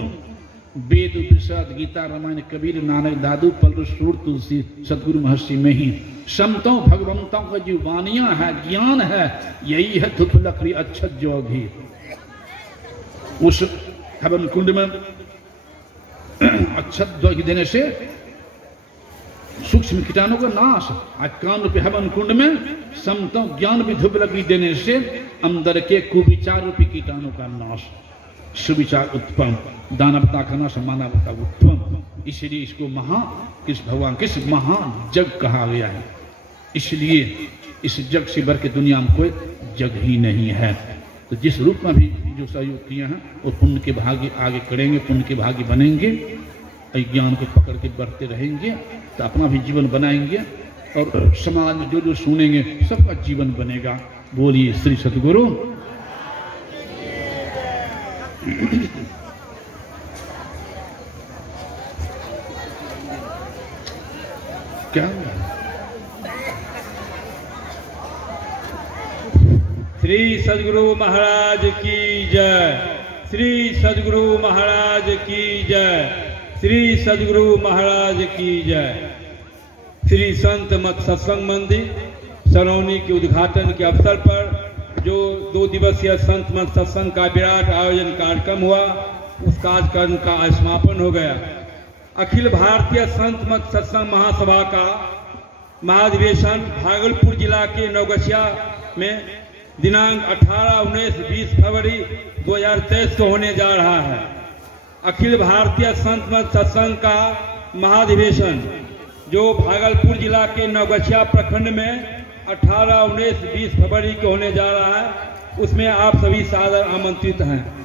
वेद उपनिषद गीता रामायण कबीर नानक दादू पलरु सूर तुलसी सदगुरु महर्षि में ही समतों भगवंतों का जो वानियां है, ज्ञान है, यही है धूप लकड़ी अच्छत जो घी। उस हवन कुंड में अच्छत जो घी देने से सूक्ष्म कीटाणु का नाश। आज कान रूपी हवन कुंड में समतों ज्ञान भी धूप लकड़ी देने से अंदर के कुविचार रूपी कीटाणु का नाश, सुविचार उत्पन्न, दानवता का नाश, मानवता उत्पन्न। इसलिए इसको भगवान किस महान जग कहा गया है। इसलिए इस जग से बढ़ के दुनिया में कोई जग ही नहीं है। तो जिस रूप में भी जो सहयोग किए हैं वो पुण्य के भाग्य आगे करेंगे, पुण्य के भाग्य बनेंगे, ज्ञान को पकड़ के बढ़ते रहेंगे तो अपना भी जीवन बनाएंगे और समाज में जो जो सुनेंगे सबका जीवन बनेगा। बोलिए श्री सद्गुरु। क्या श्री सद्गुरु महाराज की जय, श्री सद्गुरु महाराज की जय, श्री सद्गुरु महाराज की जय। श्री संत मत सत्संग मंदिर सरौनी के उद्घाटन के अवसर पर जो 2 दिवसीय संत मत सत्संग का विराट आयोजन कार्यक्रम हुआ, उस कार्यक्रम का समापन हो गया। अखिल भारतीय संत मत सत्संग महासभा का महाधिवेशन भागलपुर जिला के नवगछिया में दिनांक 18, 19, 20 फरवरी 2023 को होने जा रहा है। अखिल भारतीय संत मत सत्संग का महाधिवेशन जो भागलपुर जिला के नवगछिया प्रखंड में 18, 19, 20 फरवरी को होने जा रहा है, उसमें आप सभी सादर आमंत्रित हैं।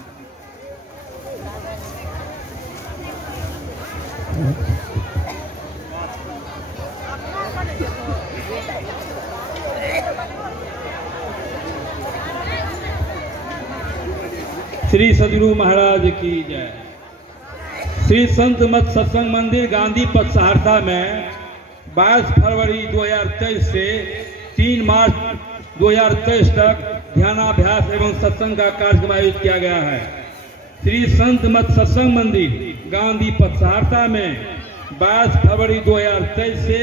श्री सद्गुरु महाराज की जय। श्री संत मत सत्संग मंदिर गांधी पथ सहरसा में 22 फरवरी 2023 से 3 मार्च 2023 तक ध्यानाभ्यास एवं सत्संग का कार्यक्रम आयोजित किया गया है। श्री संत मत सत्संग मंदिर गांधी पथ सहरसा में 22 फरवरी 2023 से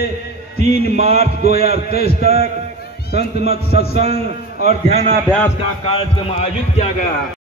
3 मार्च 2023 तक संत मत सत्संग और ध्यानाभ्यास का कार्यक्रम आयोजित किया गया है।